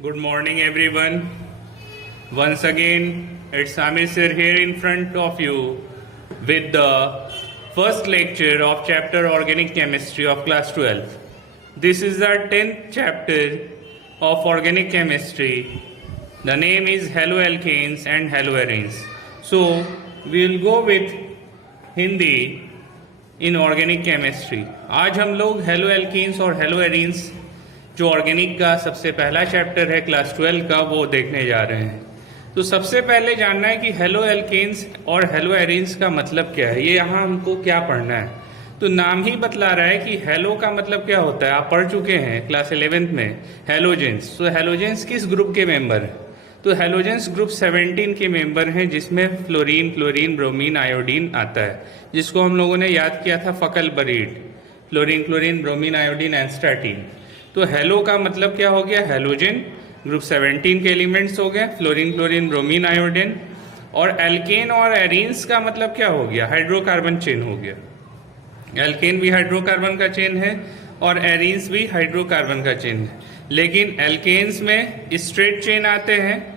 Good morning, everyone. Once again, it's Amir sir here in front of you with the first lecture of chapter Organic Chemistry of class 12. This is the 10th chapter of Organic Chemistry. The name is haloalkanes and haloarenes. So, we'll go with Hindi in organic chemistry. आज हम लोग हेलोएल्कीन्स और haloarenes जो organic का सबसे पहला chapter है class 12 का वो देखने जा रहे हैं। तो सबसे पहले जानना है कि हेलोएल्केन्स और हेलोएरीन्स का मतलब क्या है, ये यहाँ हमको क्या पढ़ना है। तो नाम ही बतला रहा है कि हेलो का मतलब क्या होता है, आप पढ़ चुके हैं क्लास 11th में हेलोजेंस। तो हेलोजेंस किस ग्रुप के मेंबर है? तो हेलोजेंस ग्रुप 17 के मेंबर हैं, जिसमें फ्लोरीन, क्लोरीन, ब्रोमीन, आयोडीन आता है, जिसको हम लोगों ने याद किया था फकल बरीड, fluorine, chlorine, bromine, iodine and astatine. तो हेलो का मतलब क्या हो गया, हेलोजन ग्रुप 17 के एलिमेंट्स हो गए, फ्लोरीन, क्लोरीन, ब्रोमीन, आयोडीन। और एल्केन और एरीन्स का मतलब क्या हो गया, हाइड्रोकार्बन चेन हो गया। एल्केन भी हाइड्रोकार्बन का चेन है और एरीन्स भी हाइड्रोकार्बन का चेन है। लेकिन एल्केन्स में स्ट्रेट चेन आते हैं,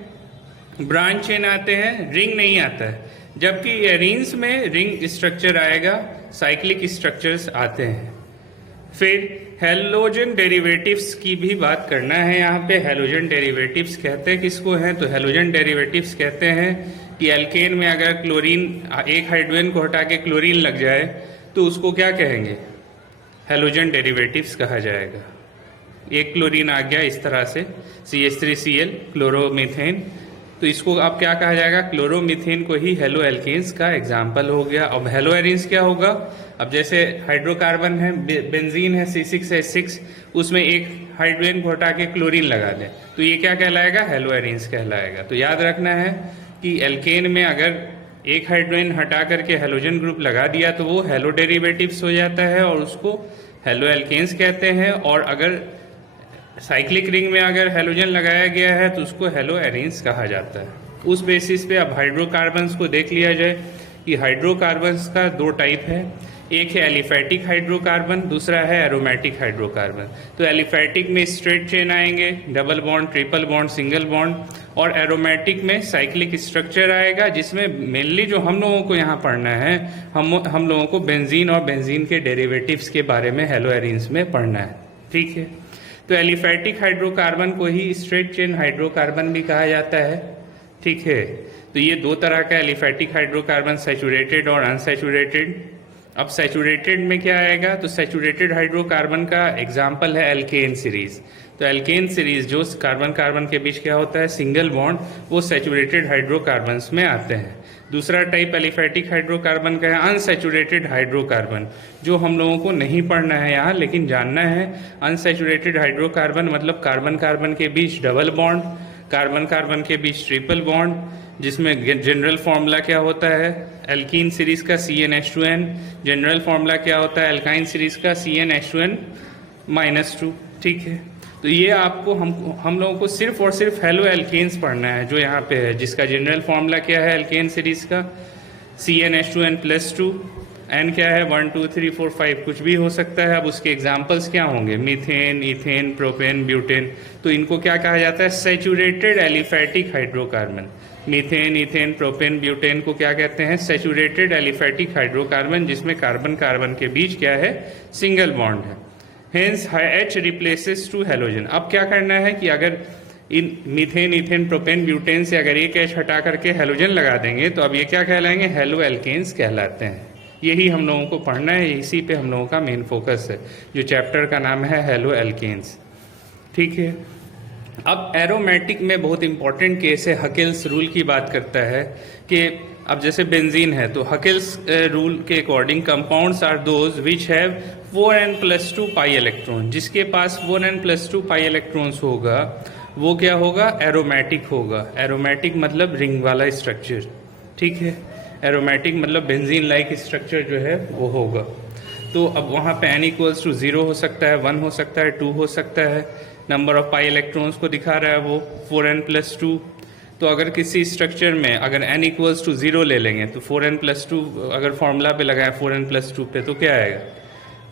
ब्रांच चेन आते हैं, रिंग नहीं आता है। जबकि एरीन्स में रिंग स्ट्रक्चर आएगा, साइक्लिक स्ट्रक्चर्स आते हैं। फिर हेलोजन डेरिवेटिव्स की भी बात करना है। यहाँ पे हेलोजन डेरिवेटिव्स कहते हैं किसको हैं, तो हेलोजन डेरिवेटिव्स कहते हैं कि एल्केन में अगर क्लोरीन, एक हाइड्रोजन को हटा के क्लोरीन लग जाए तो उसको क्या कहेंगे, हेलोजन डेरिवेटिव्स कहा जाएगा। एक क्लोरीन आ गया इस तरह से CH3Cl क्लोरोमीथेन, तो इसको अब क्या कहा जाएगा, क्लोरोमीथेन को ही हेलोएल्केन्स का एग्जाम्पल हो गया। अब हेलोएरीन्स क्या होगा, अब जैसे हाइड्रोकार्बन है, बेंजीन है C6H6, उसमें एक हाइड्रोजन को हटा के क्लोरीन लगा दें तो ये क्या कहलाएगा, हेलोएरीन्स कहलाएगा। तो याद रखना है कि एल्केन में अगर एक हाइड्रोजन हटा करके हेलोजन ग्रुप लगा दिया तो वो हेलो डेरिवेटिव्स हो जाता है और उसको हेलोएल्केन्स कहते हैं। और अगर साइक्लिक रिंग में अगर हेलोजन लगाया गया है तो उसको हेलोएरीन्स कहा जाता है। उस बेसिस पे अब हाइड्रोकार्बन्स को देख लिया जाए कि हाइड्रोकार्बन्स का दो टाइप है, एक है एलिफैटिक हाइड्रोकार्बन, दूसरा है एरोमेटिक हाइड्रोकार्बन। तो एलिफैटिक में स्ट्रेट चेन आएंगे, double bond, triple bond, single bond, और एरोमेटिक में साइक्लिक स्ट्रक्चर आएगा, जिसमें मेनली जो हम लोगों को यहाँ पढ़ना है, हम लोगों को बेंजीन और बेंजीन के डेरिवेटिव्स के बारे में हेलोएरीन्स में पढ़ना है। ठीक है, तो एलिफैटिक हाइड्रोकार्बन को ही स्ट्रेट चेन हाइड्रोकार्बन भी कहा जाता है। ठीक है, तो ये दो तरह का एलिफैटिक हाइड्रोकार्बन, सैचुरेटेड और अनसैचुरेटेड। अब सैचुरेटेड में क्या आएगा, तो सैचुरेटेड हाइड्रोकार्बन का एग्जाम्पल है एल्केन सीरीज। तो एल्केन सीरीज जो कार्बन कार्बन के बीच क्या होता है, सिंगल बॉन्ड, वो सैचुरेटेड हाइड्रोकार्बन्स में आते हैं। दूसरा टाइप एलिफैटिक हाइड्रोकार्बन का है अनसैचुरेटेड हाइड्रोकार्बन, जो हम लोगों को नहीं पढ़ना है यहाँ, लेकिन जानना है। अनसैचुरेटेड हाइड्रोकार्बन मतलब कार्बन कार्बन के बीच डबल बॉन्ड, कार्बन कार्बन के बीच ट्रिपल बॉन्ड, जिसमें जनरल फॉर्मूला क्या होता है, एल्कीन सीरीज का CnH2n, जनरल फॉर्मूला क्या होता है एल्काइन सीरीज का CnH2n-2। ठीक है, तो ये आपको हम लोगों को सिर्फ और सिर्फ हेलो एल्केन्स पढ़ना है, जो यहाँ पे है, जिसका जनरल फॉर्मूला क्या है एल्केन सीरीज का, CnH2n+2, एन क्या है 1 2 3 4 5 कुछ भी हो सकता है। अब उसके एग्जाम्पल्स क्या होंगे, मीथेन, इथेन, प्रोपेन, ब्यूटेन। तो इनको क्या कहा जाता है, saturated aliphatic hydrocarbon. Methane, ethane, propane, butane को क्या कहते हैं, सैचुरेटेड एलिफैटिक हाइड्रोकार्बन, जिसमें कार्बन कार्बन के बीच क्या है, सिंगल बॉन्ड है। Hence H replaces to halogen. अब क्या करना है कि अगर इन मीथेन, इथेन, प्रोपेन, ब्यूटेन से अगर एक H हटा करके हेलोजन लगा देंगे तो अब ये क्या कहलाएंगे, हेलो एल्केन्स कहलाते हैं। यही हम लोगों को पढ़ना है, इसी पे हम लोगों का मेन फोकस है, जो चैप्टर का नाम है हेलो एल्केन्स। ठीक है, अब एरोमेटिक में बहुत इंपॉर्टेंट केस है, हकेल्स रूल की बात करता है कि अब जैसे बेंजीन है तो हकेल्स रूल के according compounds are those which have 4n+2 pi electron. जिसके पास 4n+2 पाई इलेक्ट्रॉन्स होगा वो क्या होगा, एरोमेटिक होगा। एरोमेटिक मतलब रिंग वाला स्ट्रक्चर। ठीक है, एरोमेटिक मतलब बेंजीन लाइक स्ट्रक्चर जो है वो होगा। तो अब वहाँ पे n=0 हो सकता है, 1 हो सकता है, 2 हो सकता है। नंबर ऑफ पाई इलेक्ट्रॉन्स को दिखा रहा है वो 4n+2। तो अगर किसी स्ट्रक्चर में अगर n=0 ले लेंगे तो 4n+2 अगर फॉर्मूला पे लगाए 4n+2 पे तो क्या आएगा,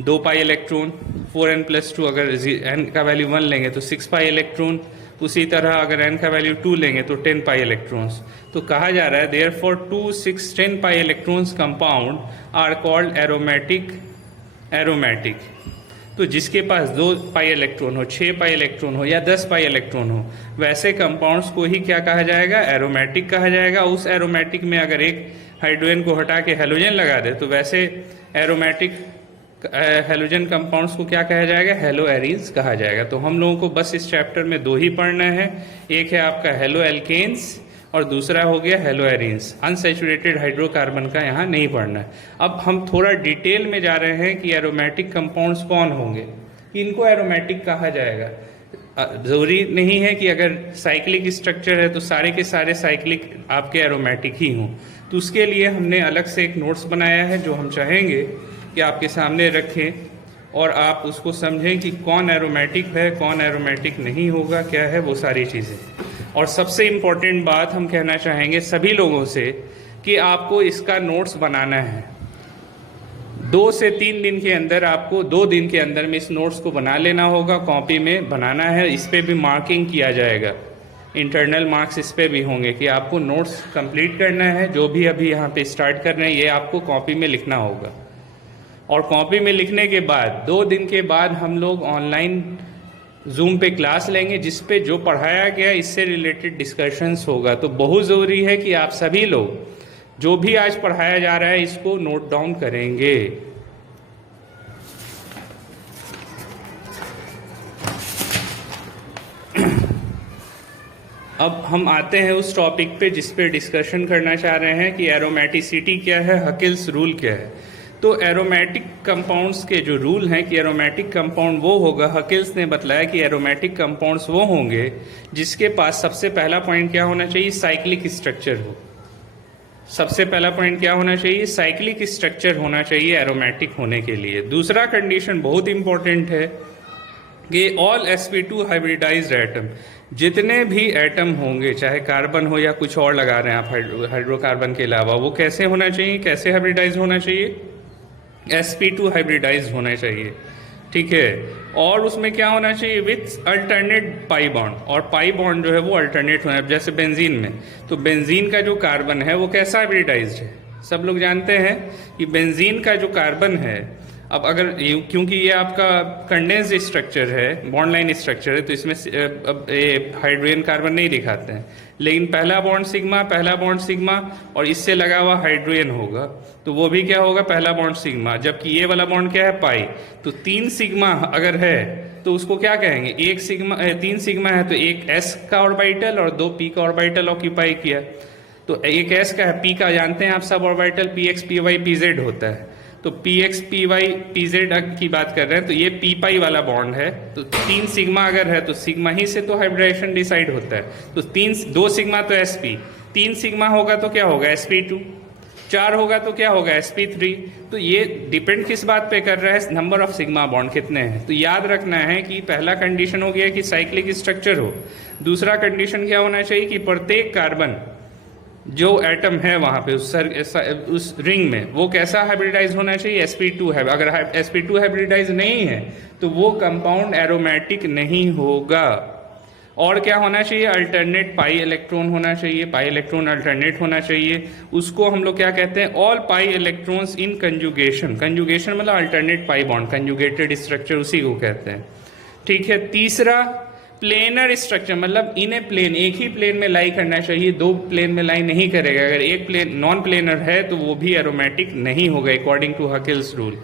2 पाई इलेक्ट्रॉन। 4n+2 अगर n का वैल्यू 1 लेंगे तो 6 पाई इलेक्ट्रॉन। उसी तरह अगर n का वैल्यू 2 लेंगे तो 10 पाई इलेक्ट्रॉन्स। तो कहा जा रहा है therefore 2, 6, 10 pi electrons compound are called aromatic. तो जिसके पास 2 पाई इलेक्ट्रॉन हो, 6 पाई इलेक्ट्रॉन हो या 10 पाई इलेक्ट्रॉन हो, वैसे कंपाउंड्स को ही क्या कहा जाएगा? एरोमेटिक कहा जाएगा। उस एरोमेटिक में अगर एक हाइड्रोजन को हटा के हेलोजन लगा दे तो वैसे एरोमेटिक हेलोजन कंपाउंड्स को क्या कहा जाएगा? हेलो एरीन्स कहा जाएगा। तो हम लोगों को बस इस चैप्टर में 2 ही पढ़ना है, एक है आपका हेलो एल्केन्स और दूसरा हो गया हेलो एरीन्स। अनसैचुरेटेड हाइड्रोकार्बन का यहाँ नहीं पढ़ना है। अब हम थोड़ा डिटेल में जा रहे हैं कि एरोमेटिक कंपाउंड्स कौन होंगे, इनको एरोमेटिक कहा जाएगा। जरूरी नहीं है कि अगर साइक्लिक स्ट्रक्चर है तो सारे के सारे साइक्लिक आपके एरोमेटिक ही हों। तो उसके लिए हमने अलग से एक नोट्स बनाया है जो हम चाहेंगे कि आपके सामने रखें और आप उसको समझें कि कौन एरोमेटिक है, कौन एरोमेटिक नहीं होगा, क्या है वो सारी चीज़ें। और सबसे इम्पोर्टेंट बात हम कहना चाहेंगे सभी लोगों से कि आपको इसका नोट्स बनाना है। 2 से 3 दिन के अंदर, आपको 2 दिन के अंदर में इस नोट्स को बना लेना होगा, कॉपी में बनाना है। इस पर भी मार्किंग किया जाएगा, इंटरनल मार्क्स इस पे भी होंगे कि आपको नोट्स कंप्लीट करना है। जो भी अभी यहाँ पे स्टार्ट कर रहे हैं ये आपको कॉपी में लिखना होगा। और कॉपी में लिखने के बाद 2 दिन के बाद हम लोग ऑनलाइन जूम पे क्लास लेंगे जिस पे जो पढ़ाया गया इससे रिलेटेड डिस्कशंस होगा। तो बहुत ज़रूरी है कि आप सभी लोग जो भी आज पढ़ाया जा रहा है इसको नोट डाउन करेंगे। अब हम आते हैं उस टॉपिक पे जिस पे डिस्कशन करना चाह रहे हैं कि एरोमेटिसिटी क्या है, हकिल्स रूल क्या है। तो एरोमेटिक कंपाउंड्स के जो रूल हैं कि एरोमेटिक कंपाउंड वो होगा, हकिल्स ने बतलाया कि एरोमेटिक कंपाउंड्स वो होंगे जिसके पास सबसे पहला पॉइंट क्या होना चाहिए? साइक्लिक स्ट्रक्चर हो। सबसे पहला पॉइंट क्या होना चाहिए? साइक्लिक स्ट्रक्चर होना चाहिए एरोमेटिक होने के लिए। दूसरा कंडीशन बहुत इंपॉर्टेंट है कि ऑल sp2 हाइब्रिडाइज्ड एटम, जितने भी एटम होंगे चाहे कार्बन हो या कुछ और लगा रहे हैं आप हाइड्रोकार्बन के अलावा, वो कैसे होना चाहिए? कैसे हाइब्रिडाइज होना चाहिए? sp2 हाइब्रिडाइज होना चाहिए, ठीक है। और उसमें क्या होना चाहिए? विथ अल्टरनेट पाई बॉन्ड, और पाई बॉन्ड जो है वो अल्टरनेट होना है। जैसे बेंजीन में, तो बेंजीन का जो कार्बन है वो कैसा हाइब्रिडाइज्ड है? सब लोग जानते हैं कि बेंजीन का जो कार्बन है, अब अगर क्योंकि ये आपका कंडेंस्ड स्ट्रक्चर है, बॉन्ड लाइन स्ट्रक्चर है, तो इसमें अब हाइड्रोजन कार्बन नहीं दिखाते हैं, लेकिन पहला बॉन्ड सिग्मा और इससे लगा हुआ हाइड्रोजन होगा, तो वो भी क्या होगा? पहला बॉन्ड सिग्मा। जबकि ये वाला बॉन्ड क्या है? पाई। तो 3 सिग्मा अगर है तो उसको क्या कहेंगे? 3 सिग्मा है तो एक s का ऑर्बिटल और 2 p का ऑर्बिटल ऑक्यूपाई किया। तो एक s का है, p का जानते हैं आप sub orbital px py pz होता है। तो px py pz की बात कर रहे हैं तो ये p पाई वाला बॉन्ड है। तो 3 सिग्मा अगर है तो सिग्मा ही से तो हाइब्रिडाइजेशन डिसाइड होता है। तो 2 सिग्मा तो sp, 3 सिग्मा होगा तो क्या होगा? sp2, 4 होगा तो क्या होगा? sp3। तो ये डिपेंड किस बात पे कर रहा है? नंबर ऑफ सिग्मा बॉन्ड कितने हैं। तो याद रखना है कि पहला कंडीशन हो गया कि साइक्लिक स्ट्रक्चर हो। दूसरा कंडीशन क्या होना चाहिए कि प्रत्येक कार्बन जो एटम है वहां पे उस रिंग में वो कैसा हाइब्रिडाइज होना चाहिए? sp2 है। अगर sp2 हाइब्रिडाइज नहीं है तो वो कंपाउंड एरोमेटिक नहीं होगा। और क्या होना चाहिए? अल्टरनेट पाई इलेक्ट्रॉन होना चाहिए, पाई इलेक्ट्रॉन अल्टरनेट होना चाहिए। उसको हम लोग क्या कहते हैं? All pi electrons in conjugation. Conjugation मतलब alternate pi bond, conjugated structure उसी को कहते हैं, ठीक है। तीसरा प्लेनर स्ट्रक्चर, मतलब इन ए प्लेन, एक ही प्लेन में लाई करना चाहिए, 2 प्लेन में लाई नहीं करेगा। अगर एक प्लेन नॉन प्लेनर है तो वो भी एरोमेटिक नहीं होगा अकॉर्डिंग टू हकिल्स रूल।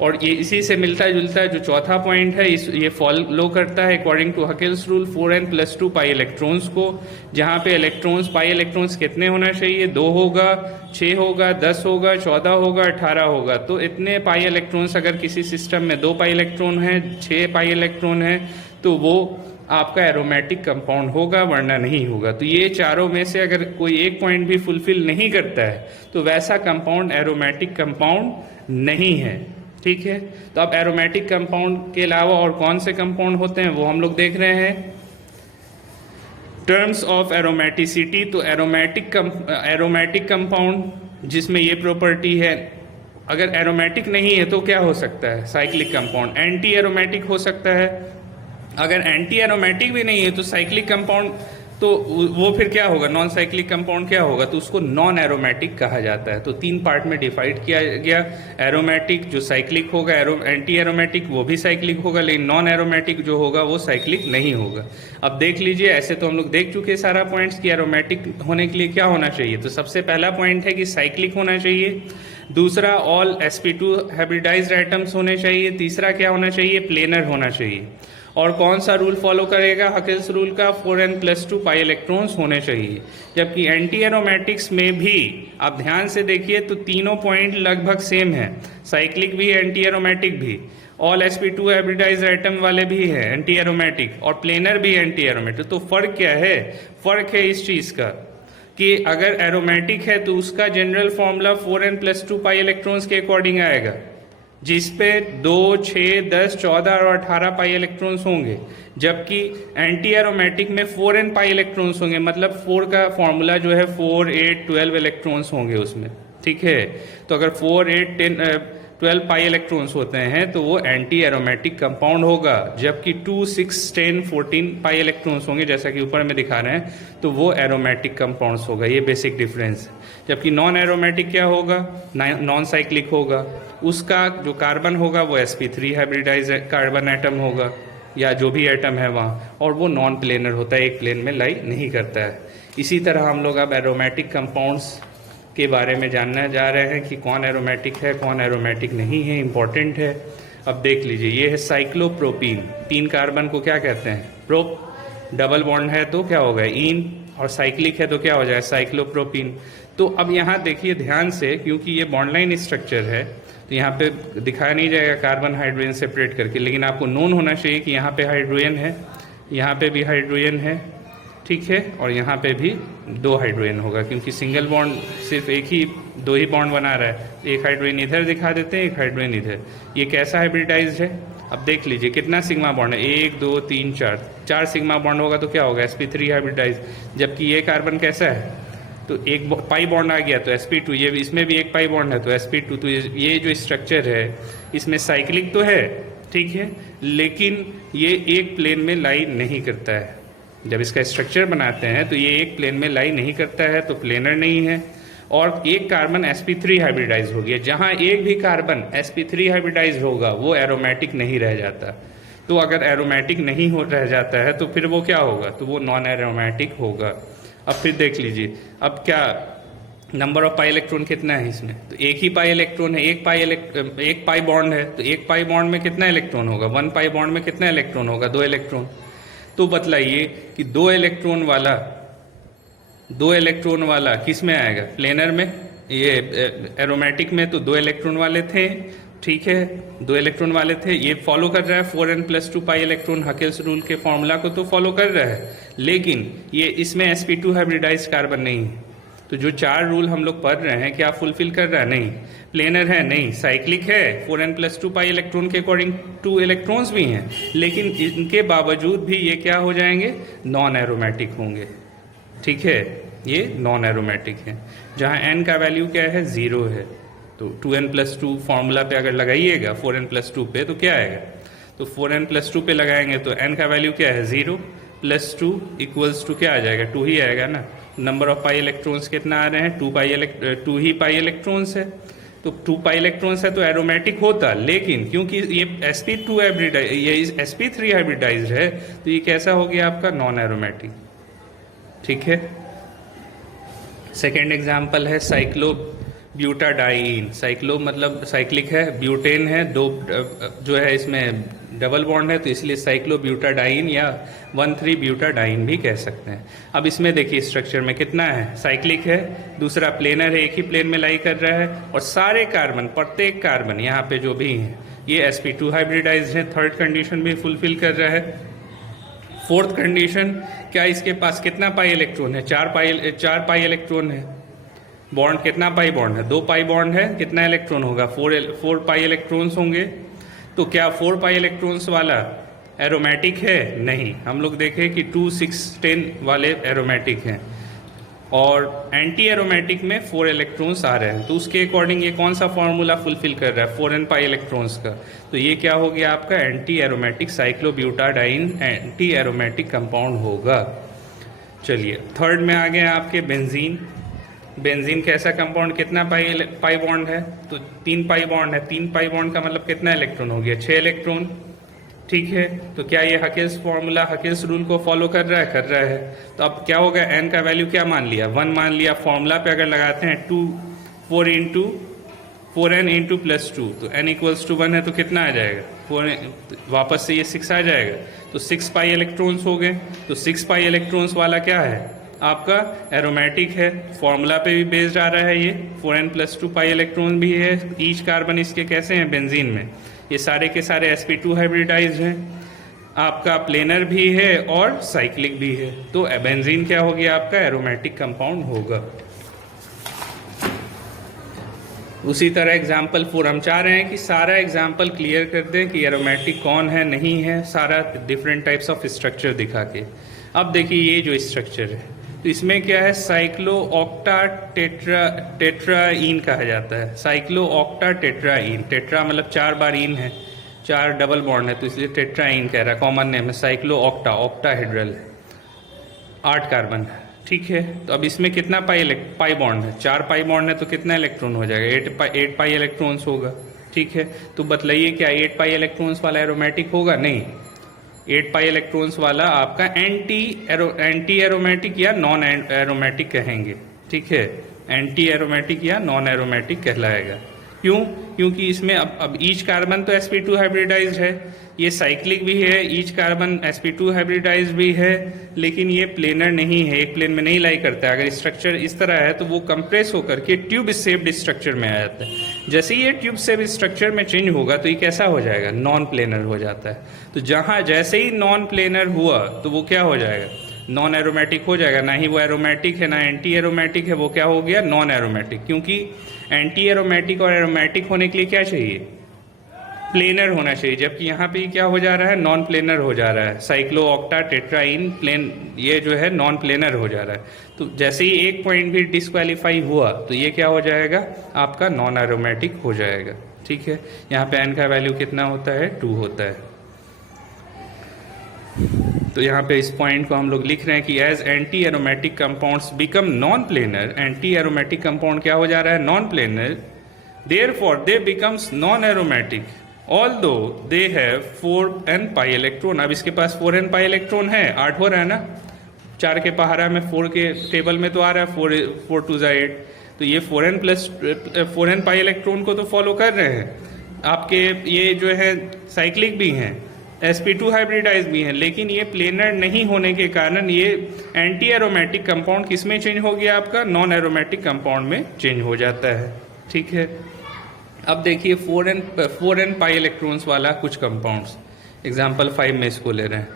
और ये इसी से मिलता जुलता जो चौथा पॉइंट है ये फॉलो करता है according to Huckel's rule 4n+2 pi electrons को, जहाँ पे इलेक्ट्रॉन्स पाई इलेक्ट्रॉन्स कितने होना चाहिए? 2 होगा, 6 होगा, 10 होगा, 14 होगा, 18 होगा। तो इतने पाई इलेक्ट्रॉन्स अगर किसी सिस्टम में 2 पाई इलेक्ट्रॉन है, 6 पाई इलेक्ट्रॉन है, तो वो आपका एरोमेटिक कंपाउंड होगा, वरना नहीं होगा। तो ये चारों में से अगर कोई एक पॉइंट भी फुलफिल नहीं करता है तो वैसा कंपाउंड एरोमेटिक कंपाउंड नहीं है, ठीक है। तो अब एरोमेटिक कंपाउंड के अलावा और कौन से कंपाउंड होते हैं वो हम लोग देख रहे हैं। टर्म्स ऑफ एरोमेटिसिटी, तो एरोमेटिक कंपाउंड जिसमें ये प्रॉपर्टी है, अगर एरोमेटिक नहीं है तो क्या हो सकता है? Cyclic compound. एंटी एरोमेटिक हो सकता है, अगर एंटी एरोमेटिक भी नहीं है तो साइक्लिक कंपाउंड, तो वो फिर क्या होगा, नॉन साइक्लिक कंपाउंड क्या होगा, तो उसको नॉन एरोमेटिक कहा जाता है। तो 3 पार्ट में डिवाइड किया गया। एरोमेटिक जो साइक्लिक होगा, एंटी एरोमेटिक वो भी साइक्लिक होगा, लेकिन नॉन एरोमेटिक जो होगा वो साइक्लिक नहीं होगा। अब देख लीजिए, ऐसे तो हम लोग देख चुके सारा पॉइंट्स कि एरोमेटिक होने के लिए क्या होना चाहिए। तो सबसे पहला पॉइंट है कि साइक्लिक होना चाहिए। दूसरा, ऑल sp2 हाइब्रिडाइज्ड एटम्स होने चाहिए। तीसरा क्या होना चाहिए, प्लेनर होना चाहिए। और कौन सा रूल फॉलो करेगा, हकेल्स रूल का, 4n+2 पाई इलेक्ट्रॉन्स होने चाहिए। जबकि एंटी एरोमेटिक्स में भी आप ध्यान से देखिए तो तीनों पॉइंट लगभग सेम है, साइक्लिक भी, एंटी एरोमेटिक भी, ऑल sp2 हाइब्रिडाइज्ड एटम वाले भी है एंटी एरोमेटिक, और प्लेनर भी एंटी एरोमेटिक। तो फर्क क्या है, फर्क है इस चीज का कि अगर एरोमेटिक है तो उसका general formula 4n+2 pi electrons के अकॉर्डिंग आएगा, जिसपे 2, 6, 10, 14 और 18 पाई इलेक्ट्रॉन्स होंगे। जबकि एंटी एरोमेटिक में 4n पाई इलेक्ट्रॉन्स होंगे, मतलब 4 का फॉर्मूला जो है 4, 8, 12 इलेक्ट्रॉन्स होंगे उसमें, ठीक है। तो अगर 4, 8, 10, 12 पाई इलेक्ट्रॉन्स होते हैं तो वो एंटी एरोमेटिक कंपाउंड होगा। जबकि 2, 6, 10, 14 पाई इलेक्ट्रॉन्स होंगे, जैसा कि ऊपर में दिखा रहे हैं, तो वो एरोमेटिक कंपाउंड्स होगा। ये बेसिक डिफरेंस है। जबकि नॉन एरोमेटिक क्या होगा, नॉन साइक्लिक होगा। उसका जो कार्बन होगा वो sp3 हाइब्रिडाइज कार्बन एटम होगा, या जो भी एटम है वहाँ, और वो नॉन प्लेनर होता है, एक प्लेन में लाई नहीं करता है। इसी तरह हम लोग अब एरोमेटिक कंपाउंड्स के बारे में जानना जा रहे हैं कि कौन एरोमेटिक है, कौन एरोमेटिक नहीं है, इम्पॉर्टेंट है। अब देख लीजिए, ये है साइक्लोप्रोपीन। 3 कार्बन को क्या कहते हैं, प्रोप, डबल बॉन्ड है तो क्या होगा, इन, और साइक्लिक है तो क्या हो जाएगा, साइक्लोप्रोपीन। तो अब यहाँ देखिए ध्यान से, क्योंकि ये बॉन्ड लाइन स्ट्रक्चर है तो यहाँ पे दिखाया नहीं जाएगा कार्बन हाइड्रोजन सेपरेट करके, लेकिन आपको नोन होना चाहिए कि यहाँ पे हाइड्रोजन है, यहाँ पे भी हाइड्रोजन है, ठीक है, और यहाँ पे भी 2 हाइड्रोजन होगा, क्योंकि सिंगल बॉन्ड सिर्फ दो ही बॉन्ड बना रहा है। एक हाइड्रोजन इधर दिखा देते हैं, एक हाइड्रोजन इधर। ये कैसा हाइब्रिडाइज है, अब देख लीजिए कितना सिग्मा बॉन्ड है, 1, 2, 3, 4 सिग्मा बॉन्ड होगा तो क्या होगा, sp3 हाइब्रिडाइज। जबकि ये कार्बन कैसा है, तो एक पाई बॉन्ड आ गया तो sp2, ये इसमें भी एक पाई बॉन्ड है तो sp2। तो ये जो स्ट्रक्चर है इसमें साइक्लिक तो है, ठीक है, लेकिन ये एक प्लेन में लाई नहीं करता है। जब इसका स्ट्रक्चर बनाते हैं तो ये एक प्लेन में लाई नहीं करता है, तो प्लेनर नहीं है। और एक कार्बन sp3 हाइब्रिडाइज हो गया, जहां एक भी कार्बन sp3 हाइब्रिडाइज होगा वो एरोमेटिक नहीं रह जाता। तो अगर एरोमेटिक नहीं हो रह जाता है तो फिर वो क्या होगा, तो वो नॉन एरोमेटिक होगा। अब फिर देख लीजिए, अब क्या नंबर ऑफ पाई इलेक्ट्रॉन कितना है इसमें, तो एक ही पाई इलेक्ट्रॉन है, एक पाई बॉन्ड है, तो एक पाई बॉन्ड में कितना इलेक्ट्रॉन होगा, 1 पाई बॉन्ड में कितना इलेक्ट्रॉन होगा, 2 इलेक्ट्रॉन। तो बतलाइए कि 2 इलेक्ट्रॉन वाला किस में आएगा, प्लेनर में। ये एरोमेटिक में तो 2 इलेक्ट्रॉन वाले थे, ठीक है, 2 इलेक्ट्रॉन वाले थे। ये फॉलो कर रहा है 4n+2 पाई इलेक्ट्रॉन हकेल्स रूल के फॉर्मूला को तो फॉलो कर रहा है, लेकिन ये इसमें sp2 हाइब्रिडाइज कार्बन नहीं है। तो जो 4 रूल हम लोग पढ़ रहे हैं क्या फुलफिल कर रहा है, नहीं। प्लेनर है, नहीं। साइक्लिक है, 4n+2 पाई इलेक्ट्रॉन के अकॉर्डिंग 2 इलेक्ट्रॉन्स भी हैं, लेकिन इनके बावजूद भी ये क्या हो जाएंगे, नॉन एरोमेटिक होंगे, ठीक है, ये नॉन एरोमेटिक है। जहाँ n का वैल्यू क्या है, 0 है, तो 2n+2 फॉर्मूला पे अगर लगाइएगा 4n+2 पे तो क्या आएगा, तो 4n+2 पे लगाएंगे तो n का वैल्यू क्या है, 0 + 2 = क्या आ जाएगा, 2 ही आएगा ना। नंबर ऑफ पाई इलेक्ट्रॉन्स कितना आ रहे हैं, 2 ही पाई इलेक्ट्रॉन्स है, तो 2 पाई इलेक्ट्रॉन्स है तो एरोमेटिक होता, लेकिन क्योंकि ये sp2 हाइब्रिडाइज, ये sp3 हाइब्रिडाइज है, तो ये कैसा हो गया आपका, नॉन एरोमेटिक, ठीक है। सेकेंड एग्जाम्पल है साइक्लोब्यूटाडाइन। साइक्लो मतलब साइक्लिक है, ब्यूटेन है, 2 जो है इसमें डबल बॉन्ड है, तो इसलिए साइक्लोब्यूटाडाइन या 1,3-ब्यूटाडाइन भी कह सकते हैं। अब इसमें देखिए स्ट्रक्चर में कितना है, साइक्लिक है, दूसरा प्लेनर है, एक ही प्लेन में लाई कर रहा है, और सारे कार्बन, प्रत्येक कार्बन यहाँ पे जो भी हैं ये sp2 हाइब्रिडाइज है। थर्ड कंडीशन भी फुलफिल कर रहा है। फोर्थ कंडीशन, क्या इसके पास कितना पाई इलेक्ट्रॉन है, 4 पाई इलेक्ट्रॉन है। बॉन्ड कितना पाई बॉन्ड है, 2 पाई बॉन्ड है, कितना इलेक्ट्रॉन होगा, 4 पाई इलेक्ट्रॉन्स होंगे। तो क्या 4 पाई इलेक्ट्रॉन्स वाला एरोमेटिक है, नहीं। हम लोग देखें कि 2, 6, 10 वाले एरोमेटिक हैं, और एंटी एरोमेटिक में 4 इलेक्ट्रॉन्स आ रहे हैं, तो उसके अकॉर्डिंग ये कौन सा फॉर्मूला फुलफिल कर रहा है, 4n पाई इलेक्ट्रॉन्स का। तो ये क्या हो गया आपका anti aromatic cyclobutadiene anti aromatic compound होगा। चलिए थर्ड में आ गए आपके बेंजीन। बेंजीन कैसा कंपाउंड, कितना पाई बॉन्ड है, तो 3 पाई बॉन्ड है। 3 पाई बॉन्ड का मतलब कितना इलेक्ट्रॉन हो गया, 6 इलेक्ट्रॉन। ठीक है, तो क्या ये हकिल्स फॉर्मूला, हकिल्स रूल को फॉलो कर रहा है, कर रहा है। तो अब क्या होगा, n का वैल्यू क्या मान लिया, 1 मान लिया। फॉर्मूला पे अगर लगाते हैं 4n इंटू +2, तो n इक्वल्स टू 1 है, तो कितना आ जाएगा 4, वापस से ये 6 आ जाएगा, तो 6 पाई इलेक्ट्रॉन्स हो गए। तो 6 पाई इलेक्ट्रॉन्स वाला क्या है आपका एरोमेटिक है, फॉर्मूला पे भी बेस्ड आ रहा है ये। 4n+2 पाई इलेक्ट्रॉन भी है, ईच कार्बन इसके कैसे हैं बेंजीन में, ये सारे के सारे sp2 हाइब्रिडाइज्ड हैं, आपका प्लेनर भी है और साइक्लिक भी है। तो बेंजीन क्या हो गया आपका एरोमेटिक कंपाउंड होगा। उसी तरह एग्जाम्पल 4 हम चाह रहे हैं कि सारा एग्जाम्पल क्लियर कर दें कि एरोमेटिक कौन है नहीं है, सारा डिफरेंट टाइप्स ऑफ स्ट्रक्चर दिखा के। अब देखिए ये जो स्ट्रक्चर है, तो इसमें क्या है, साइक्लो ऑक्टा टेट्राईन कहा जाता है। साइक्लो ऑक्टा टेट्राईन, टेट्रा मतलब 4 बार इन है, 4 डबल बॉन्ड है, तो इसलिए टेट्राईन कह रहा है, कॉमन नेम है। साइक्लो ऑक्टा, ऑक्टाहेड्रल है, 8 कार्बन है। ठीक है, तो अब इसमें कितना पाई बॉन्ड है, 4 पाई बॉन्ड है, तो कितना इलेक्ट्रॉन हो जाएगा, 8 पाई इलेक्ट्रॉन्स होगा। ठीक है, तो बतलाइए क्या 8 पाई इलेक्ट्रॉन्स वाला एरोमेटिक होगा, नहीं। 8 पाई इलेक्ट्रॉन्स वाला आपका एंटी एरोमेटिक या नॉन एरोमेटिक कहेंगे। ठीक है, एंटी एरोमेटिक या नॉन एरोमेटिक कहलाएगा। क्यों, क्योंकि इसमें अब ईच कार्बन तो sp2 हाइब्रिडाइज्ड है, ये साइक्लिक भी है, ईच कार्बन sp2 हाइब्रिडाइज्ड भी है, लेकिन ये प्लेनर नहीं है, एक प्लेन में नहीं लाई करता है। अगर स्ट्रक्चर इस तरह है तो वो कंप्रेस होकर के ट्यूब शेप्ड स्ट्रक्चर में आ जाता है। जैसे ही ये ट्यूब शेप्ड स्ट्रक्चर में चेंज होगा तो ये कैसा हो जाएगा, नॉन प्लेनर हो जाता है। तो जहां जैसे ही नॉन प्लेनर हुआ तो वो क्या हो जाएगा, नॉन एरोमेटिक हो जाएगा। ना ही वो एरोमेटिक है ना एंटी एरोमेटिक है, वो क्या हो गया, नॉन एरोमेटिक। क्योंकि एंटी एरोमेटिक और एरोमेटिक होने के लिए क्या चाहिए, प्लेनर होना चाहिए, जबकि यहाँ पे क्या हो जा रहा है, नॉन प्लेनर हो जा रहा है। साइक्लो ऑक्टा टेट्राइन प्लेन, ये जो है नॉन प्लेनर हो जा रहा है। तो जैसे ही एक पॉइंट भी डिस्क्वालीफाई हुआ तो ये क्या हो जाएगा, आपका नॉन एरोमेटिक हो जाएगा। ठीक है, यहाँ पे n का वैल्यू कितना होता है, 2 होता है। तो यहाँ पे इस पॉइंट को हम लोग लिख रहे हैं कि as anti aromatic compounds become non planar, anti aromatic compound क्या हो जा रहा है, non planar, therefore they becomes non aromatic although they have 4n pi electron. अब इसके पास 4n पाई इलेक्ट्रॉन है, 8 हो रहा है ना, 4 के पहाड़ा में 4 के टेबल में तो आ रहा है 4 2 8, तो ये 4n पाई इलेक्ट्रॉन को तो फॉलो कर रहे हैं। आपके ये जो है साइक्लिक भी हैं, sp2 हाइब्रिडाइज भी हैं, लेकिन ये प्लेनर नहीं होने के कारण ये एंटी एरोमेटिक कंपाउंड किस में चेंज हो गया, आपका नॉन एरोमेटिक कंपाउंड में चेंज हो जाता है। ठीक है, अब देखिए 4n पाई इलेक्ट्रॉन्स वाला कुछ कंपाउंड्स, एग्जाम्पल 5 में इसको ले रहे हैं।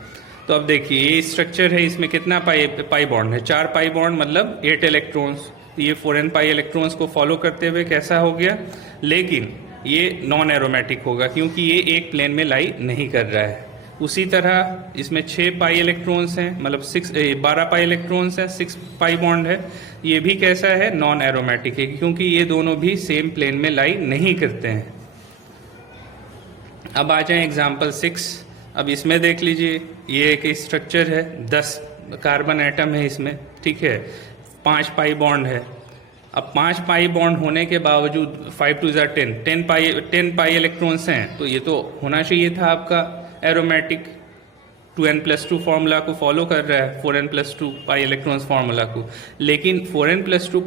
तो अब देखिए ये स्ट्रक्चर है, इसमें कितना पाई बॉन्ड है, 4 पाई बॉन्ड मतलब 8 इलेक्ट्रॉन्स। ये 4n पाई इलेक्ट्रॉन्स को फॉलो करते हुए कैसा हो गया, लेकिन ये नॉन एरोमेटिक होगा क्योंकि ये एक प्लेन में लाई नहीं कर रहा है। उसी तरह इसमें 6 पाई इलेक्ट्रॉन्स हैं, मतलब 12 पाई इलेक्ट्रॉन्स हैं, 6 पाई बॉन्ड है, ये भी कैसा है, नॉन एरोमेटिक है, क्योंकि ये दोनों भी सेम प्लेन में लाई नहीं करते हैं। अब आ जाए एग्जाम्पल 6। अब इसमें देख लीजिए, ये एक स्ट्रक्चर है, 10 कार्बन एटम है इसमें। ठीक है, 5 पाई बॉन्ड है। अब 5 पाई बॉन्ड होने के बावजूद 5 2 10 पाई इलेक्ट्रॉन्स हैं, तो ये तो होना चाहिए था आपका एरोमेटिक। 2n+2 फार्मूला को फॉलो कर रहा है, 4n+2 पाई इलेक्ट्रॉन्स फार्मूला को, लेकिन 4n+2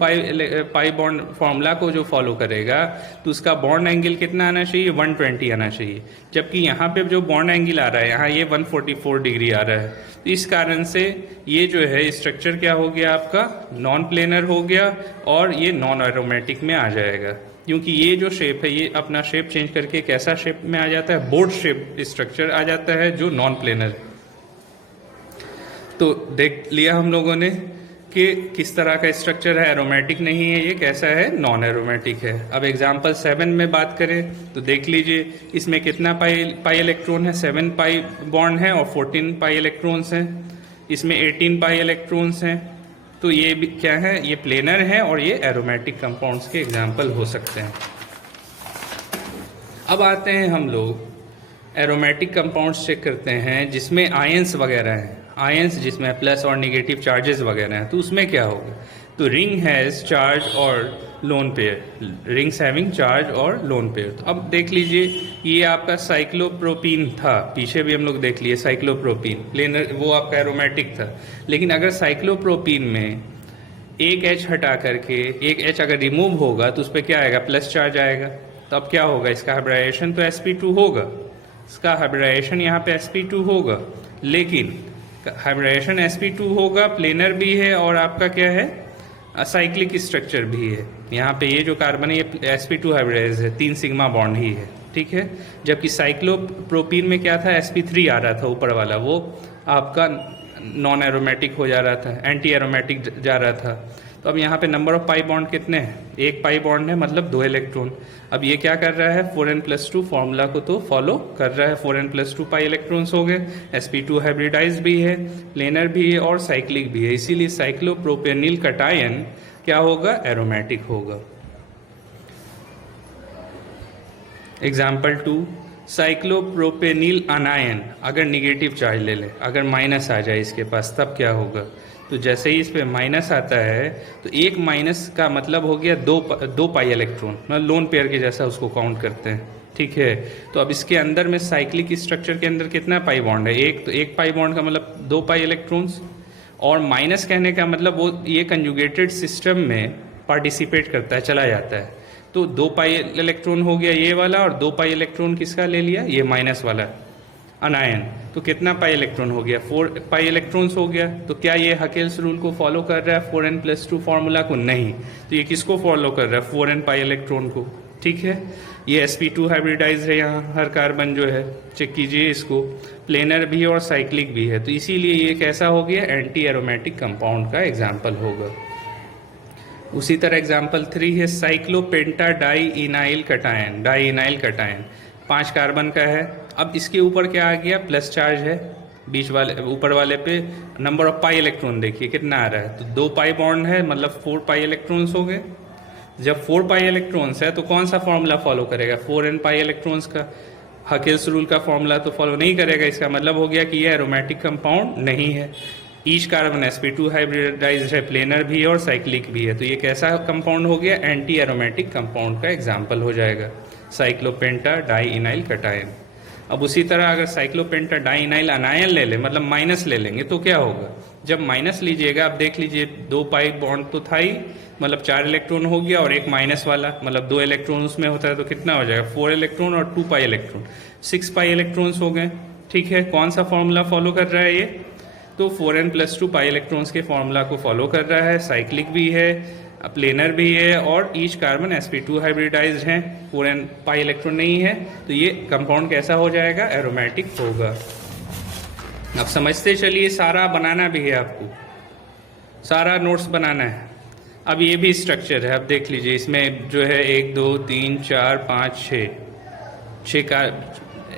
पाई बॉन्ड फार्मूला को जो फॉलो करेगा तो उसका बॉन्ड एंगल कितना आना चाहिए, 120 आना चाहिए, जबकि यहाँ पे जो बॉन्ड एंगल आ रहा है, यहाँ ये 144 डिग्री आ रहा है। तो इस कारण से ये जो है स्ट्रक्चर क्या हो गया, आपका नॉन प्लेनर हो गया और ये नॉन एरोमेटिक में आ जाएगा, क्योंकि ये जो शेप है ये अपना शेप चेंज करके कैसा शेप में आ जाता है, बोर्ड शेप स्ट्रक्चर आ जाता है जो नॉन प्लेनर है। तो देख लिया हम लोगों ने कि किस तरह का स्ट्रक्चर है, एरोमेटिक नहीं है, ये कैसा है, नॉन एरोमेटिक है। अब एग्जांपल 7 में बात करें तो देख लीजिए, इसमें कितना पाई इलेक्ट्रॉन है, 7 पाई बॉन्ड है और 14 पाई इलेक्ट्रॉन्स हैं। इसमें 18 पाई इलेक्ट्रॉन्स हैं, तो ये भी क्या है, ये प्लेनर है और ये एरोमेटिक कंपाउंड्स के एग्जाम्पल हो सकते हैं। अब आते हैं हम लोग एरोमेटिक कंपाउंड्स चेक करते हैं जिसमें आयंस वगैरह हैं, आयंस जिसमें प्लस और नेगेटिव चार्जेस वगैरह हैं, तो उसमें क्या होगा। तो रिंग हैज़ चार्ज और lone pair, rings having charge और लोन पेयर। तो अब देख लीजिए, ये आपका साइक्लोप्रोपीन था, पीछे भी हम लोग देख लिए साइक्लोप्रोपीन प्लेनर, वो आपका एरोमेटिक था। लेकिन अगर साइक्लोप्रोपीन में एक H हटा करके एक H अगर रिमूव होगा तो उस पर क्या आएगा, प्लस चार्ज आएगा। तो अब क्या होगा, इसका हाइब्रिडाइजेशन तो sp2 होगा, इसका हाइब्रिडाइजेशन यहाँ पे sp2 होगा, लेकिन हाइब्रिडाइजेशन sp2 होगा, प्लेनर भी है और आपका क्या है, साइक्लिक स्ट्रक्चर भी है। यहाँ पे ये जो कार्बन है ये sp2 हाइब्रिडाइज है, 3 सिग्मा बॉन्ड ही है, ठीक है। जबकि साइक्लोप्रोपीन में क्या था, sp3 आ रहा था ऊपर वाला, वो आपका नॉन एरोमेटिक हो जा रहा था, एंटी एरोमेटिक जा रहा था। तो अब यहाँ पे नंबर ऑफ पाई बॉन्ड कितने हैं, एक पाई बॉन्ड है, मतलब 2 इलेक्ट्रॉन। अब ये क्या कर रहा है, 4n+2 फॉर्मूला को तो फॉलो कर रहा है, 4n+2 पाई इलेक्ट्रॉन्स हो गए, sp2 हाइब्रिडाइज भी है, प्लेनर भी है और साइक्लिक भी है, इसीलिए साइक्लोप्रोपेनिल कटायन क्या होगा, एरोमेटिक होगा। एग्जाम्पल 2, साइक्लोप्रोपेनिल अनायन अगर निगेटिव चार्ज ले ले, अगर माइनस आ जाए इसके पास, तब क्या होगा। तो जैसे ही इस पे माइनस आता है तो एक माइनस का मतलब हो गया दो पाई इलेक्ट्रॉन, मतलब लोन पेयर के जैसा उसको काउंट करते हैं, ठीक है। तो अब इसके अंदर में साइक्लिक स्ट्रक्चर के अंदर कितना पाई बॉन्ड है, एक, तो एक पाई बॉन्ड का मतलब 2 पाई इलेक्ट्रॉन्स, और माइनस कहने का मतलब वो ये कंजुगेटेड सिस्टम में पार्टिसिपेट करता है, चला जाता है। तो 2 पाई इलेक्ट्रॉन हो गया ये वाला, और 2 पाई इलेक्ट्रॉन किसका ले लिया, ये माइनस वाला अनायन। तो कितना पाई इलेक्ट्रॉन हो गया, 4 पाई इलेक्ट्रॉन्स हो गया। तो क्या ये हकेल्स रूल को फॉलो कर रहा है, 4n+2 फॉर्मूला को, नहीं। तो ये किसको फॉलो कर रहा है, 4n पाई इलेक्ट्रॉन को, ठीक है। ये sp2 हाइब्रिडाइज है, यहाँ हर कार्बन जो है, चेक कीजिए इसको, प्लेनर भी है और साइक्लिक भी है, तो इसीलिए ये कैसा हो गया, एंटी एरोमेटिक कंपाउंड का एग्जाम्पल होगा। उसी तरह एग्जाम्पल 3 है cyclopenta die इनाइल cation, die इनाइल cation 5 carbon का है। अब इसके ऊपर क्या आ गया, प्लस चार्ज है, बीच वाले ऊपर वाले पे नंबर ऑफ पाई इलेक्ट्रॉन देखिए कितना आ रहा है, तो 2 पाई बॉन्ड है, मतलब 4 पाई इलेक्ट्रॉन्स हो गए। जब 4 पाई इलेक्ट्रॉन्स है तो कौन सा फॉर्मूला फॉलो करेगा, 4n पाई इलेक्ट्रॉन्स का, हकेल्स रूल का फॉर्मूला तो फॉलो नहीं करेगा। इसका मतलब हो गया कि यह एरोमेटिक कंपाउंड नहीं है। ईच कार्बन sp2 हाइब्रिडाइज्ड है, प्लेनर भी है और साइक्लिक भी है, तो ये कैसा कंपाउंड हो गया, एंटी एरोमेटिक कंपाउंड का एग्जाम्पल हो जाएगा, साइक्लोपेंटा डाई इनाइल कटायन। अब उसी तरह अगर साइक्लोपेंटा डाई इनाइल अनायन ले ले, मतलब माइनस ले लेंगे, तो क्या होगा, जब माइनस लीजिएगा, आप देख लीजिए 2 पाई बॉन्ड तो था ही, मतलब 4 इलेक्ट्रॉन हो गया, और एक माइनस वाला मतलब 2 इलेक्ट्रॉन उसमें होता है, तो कितना हो जाएगा, 4 इलेक्ट्रॉन और 2 पाई इलेक्ट्रॉन, 6 पाई इलेक्ट्रॉन्स हो गए, ठीक है। कौन सा फॉर्मूला फॉलो कर रहा है ये, तो 4n+2 पाई इलेक्ट्रॉन्स के फॉर्मूला को फॉलो कर रहा है, साइक्लिक भी है, प्लेनर भी है, और ईच कार्बन sp2 हाइब्रिडाइज्ड है, 4n पाई इलेक्ट्रॉन नहीं है, तो ये कंपाउंड कैसा हो जाएगा, एरोमेटिक होगा। अब समझते चलिए, सारा बनाना भी है आपको, सारा नोट्स बनाना है। अब ये भी स्ट्रक्चर है, अब देख लीजिए, इसमें जो है 1 2 3 4 5 6 का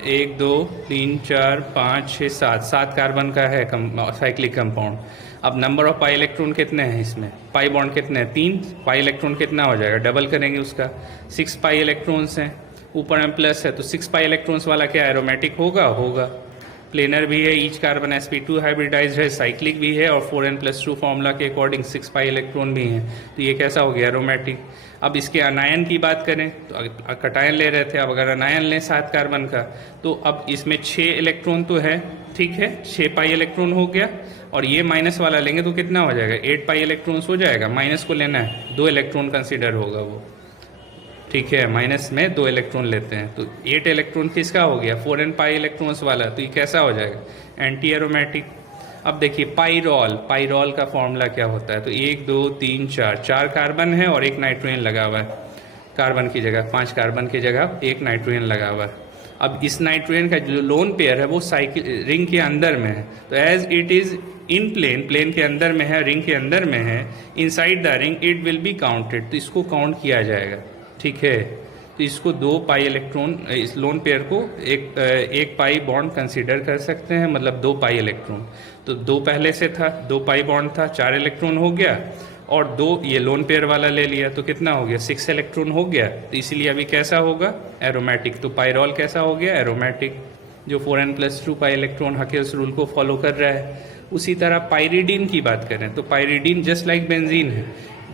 1 2 3 4 5 6 7 कार्बन का है साइक्लिक कंपाउंड। अब नंबर ऑफ पाई इलेक्ट्रॉन कितने हैं इसमें, पाई बॉन्ड कितने हैं, 3 पाई इलेक्ट्रॉन कितना हो जाएगा, डबल करेंगे उसका, 6 पाई इलेक्ट्रॉन्स हैं, ऊपर में प्लस है, तो 6 पाई इलेक्ट्रॉन्स वाला क्या एरोमेटिक होगा, होगा। प्लेनर भी है, ईच कार्बन sp2 हाइब्रिडाइज्ड है, साइक्लिक भी है, और 4n+2 फॉर्मूला के अकॉर्डिंग 6 पाई इलेक्ट्रॉन भी हैं, तो ये कैसा हो गया, एरोमेटिक। अब इसके अनायन की बात करें तो कटायन ले रहे थे, अब अगर अनायन लें 7 कार्बन का, तो अब इसमें 6 इलेक्ट्रॉन तो है, ठीक है, 6 पाई इलेक्ट्रॉन हो गया, और ये माइनस वाला लेंगे तो कितना हो जाएगा, 8 पाई इलेक्ट्रॉन्स हो जाएगा। माइनस को लेना है, 2 इलेक्ट्रॉन कंसिडर होगा वो, ठीक है, माइनस में 2 इलेक्ट्रॉन लेते हैं, तो 8 इलेक्ट्रॉन किसका हो गया, 4n पाई इलेक्ट्रॉन्स वाला, तो ये कैसा हो जाएगा, एंटी एरोमेटिक। अब देखिए पाइरॉल, पाइरॉल का फॉर्मूला क्या होता है, तो 1 2 3 4 कार्बन है और एक नाइट्रोजन लगा हुआ है, कार्बन की जगह 5 कार्बन की जगह एक नाइट्रोजन लगा हुआ है। अब इस नाइट्रोजन का जो लोन पेयर है वो साइकिल रिंग के अंदर में है, तो as it is in plane, plane के अंदर में है, रिंग के अंदर में है, inside the ring it will be counted, तो इसको काउंट किया जाएगा, ठीक है। तो इसको 2 पाई इलेक्ट्रॉन, इस लोन पेयर को एक पाई बॉन्ड कंसीडर कर सकते हैं, मतलब 2 पाई इलेक्ट्रॉन। तो 2 पहले से था, 2 पाई बॉन्ड था, 4 इलेक्ट्रॉन हो गया, और 2 ये लोन पेयर वाला ले लिया तो कितना हो गया, 6 इलेक्ट्रॉन हो गया। तो इसीलिए अभी कैसा होगा, एरोमेटिक। तो पायरॉल कैसा हो गया, एरोमेटिक, जो 4n+2 पाई इलेक्ट्रॉन हकेल्स रूल को फॉलो कर रहा है। उसी तरह पायरिडीन की बात करें तो पायरिडीन जस्ट लाइक बेंजीन है,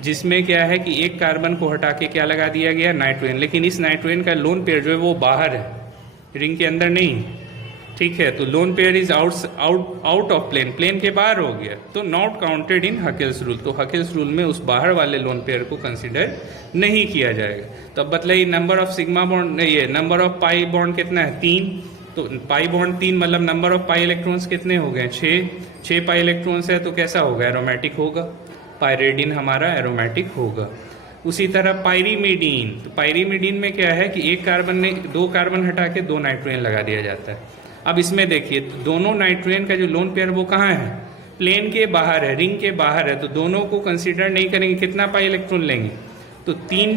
जिसमें क्या है कि एक कार्बन को हटा के क्या लगा दिया गया, नाइट्रोजन। लेकिन इस नाइट्रोजन का लोन पेयर जो है वो बाहर है, रिंग के अंदर नहीं, ठीक है। तो lone pair is out of plane, plane के बाहर हो गया, तो not counted in Huckel's rule. तो हकेल्स रूल में उस बाहर वाले लोन पेयर को कंसिडर नहीं किया जाएगा। तो अब बतलाइए नंबर ऑफ सिग्मा बॉन्ड, ये नंबर ऑफ पाई बॉन्ड कितना है, 3। तो पाई बॉन्ड 3 मतलब नंबर ऑफ पाई इलेक्ट्रॉन्स कितने हो गए, 6 पाई इलेक्ट्रॉन्स है, तो कैसा होगा, एरोमेटिक होगा। पायरिडीन हमारा एरोमेटिक होगा। उसी तरह पायरीमिडीन, तो पायरीमिडीन में क्या है कि एक कार्बन ने 2 कार्बन हटा के 2 नाइट्रोजन लगा दिया जाता है। अब इसमें देखिए तो दोनों नाइट्रोजन का जो लोन पेयर वो कहाँ है, प्लेन के बाहर है, रिंग के बाहर है, तो दोनों को कंसीडर नहीं करेंगे। कितना पाई इलेक्ट्रॉन लेंगे, तो 3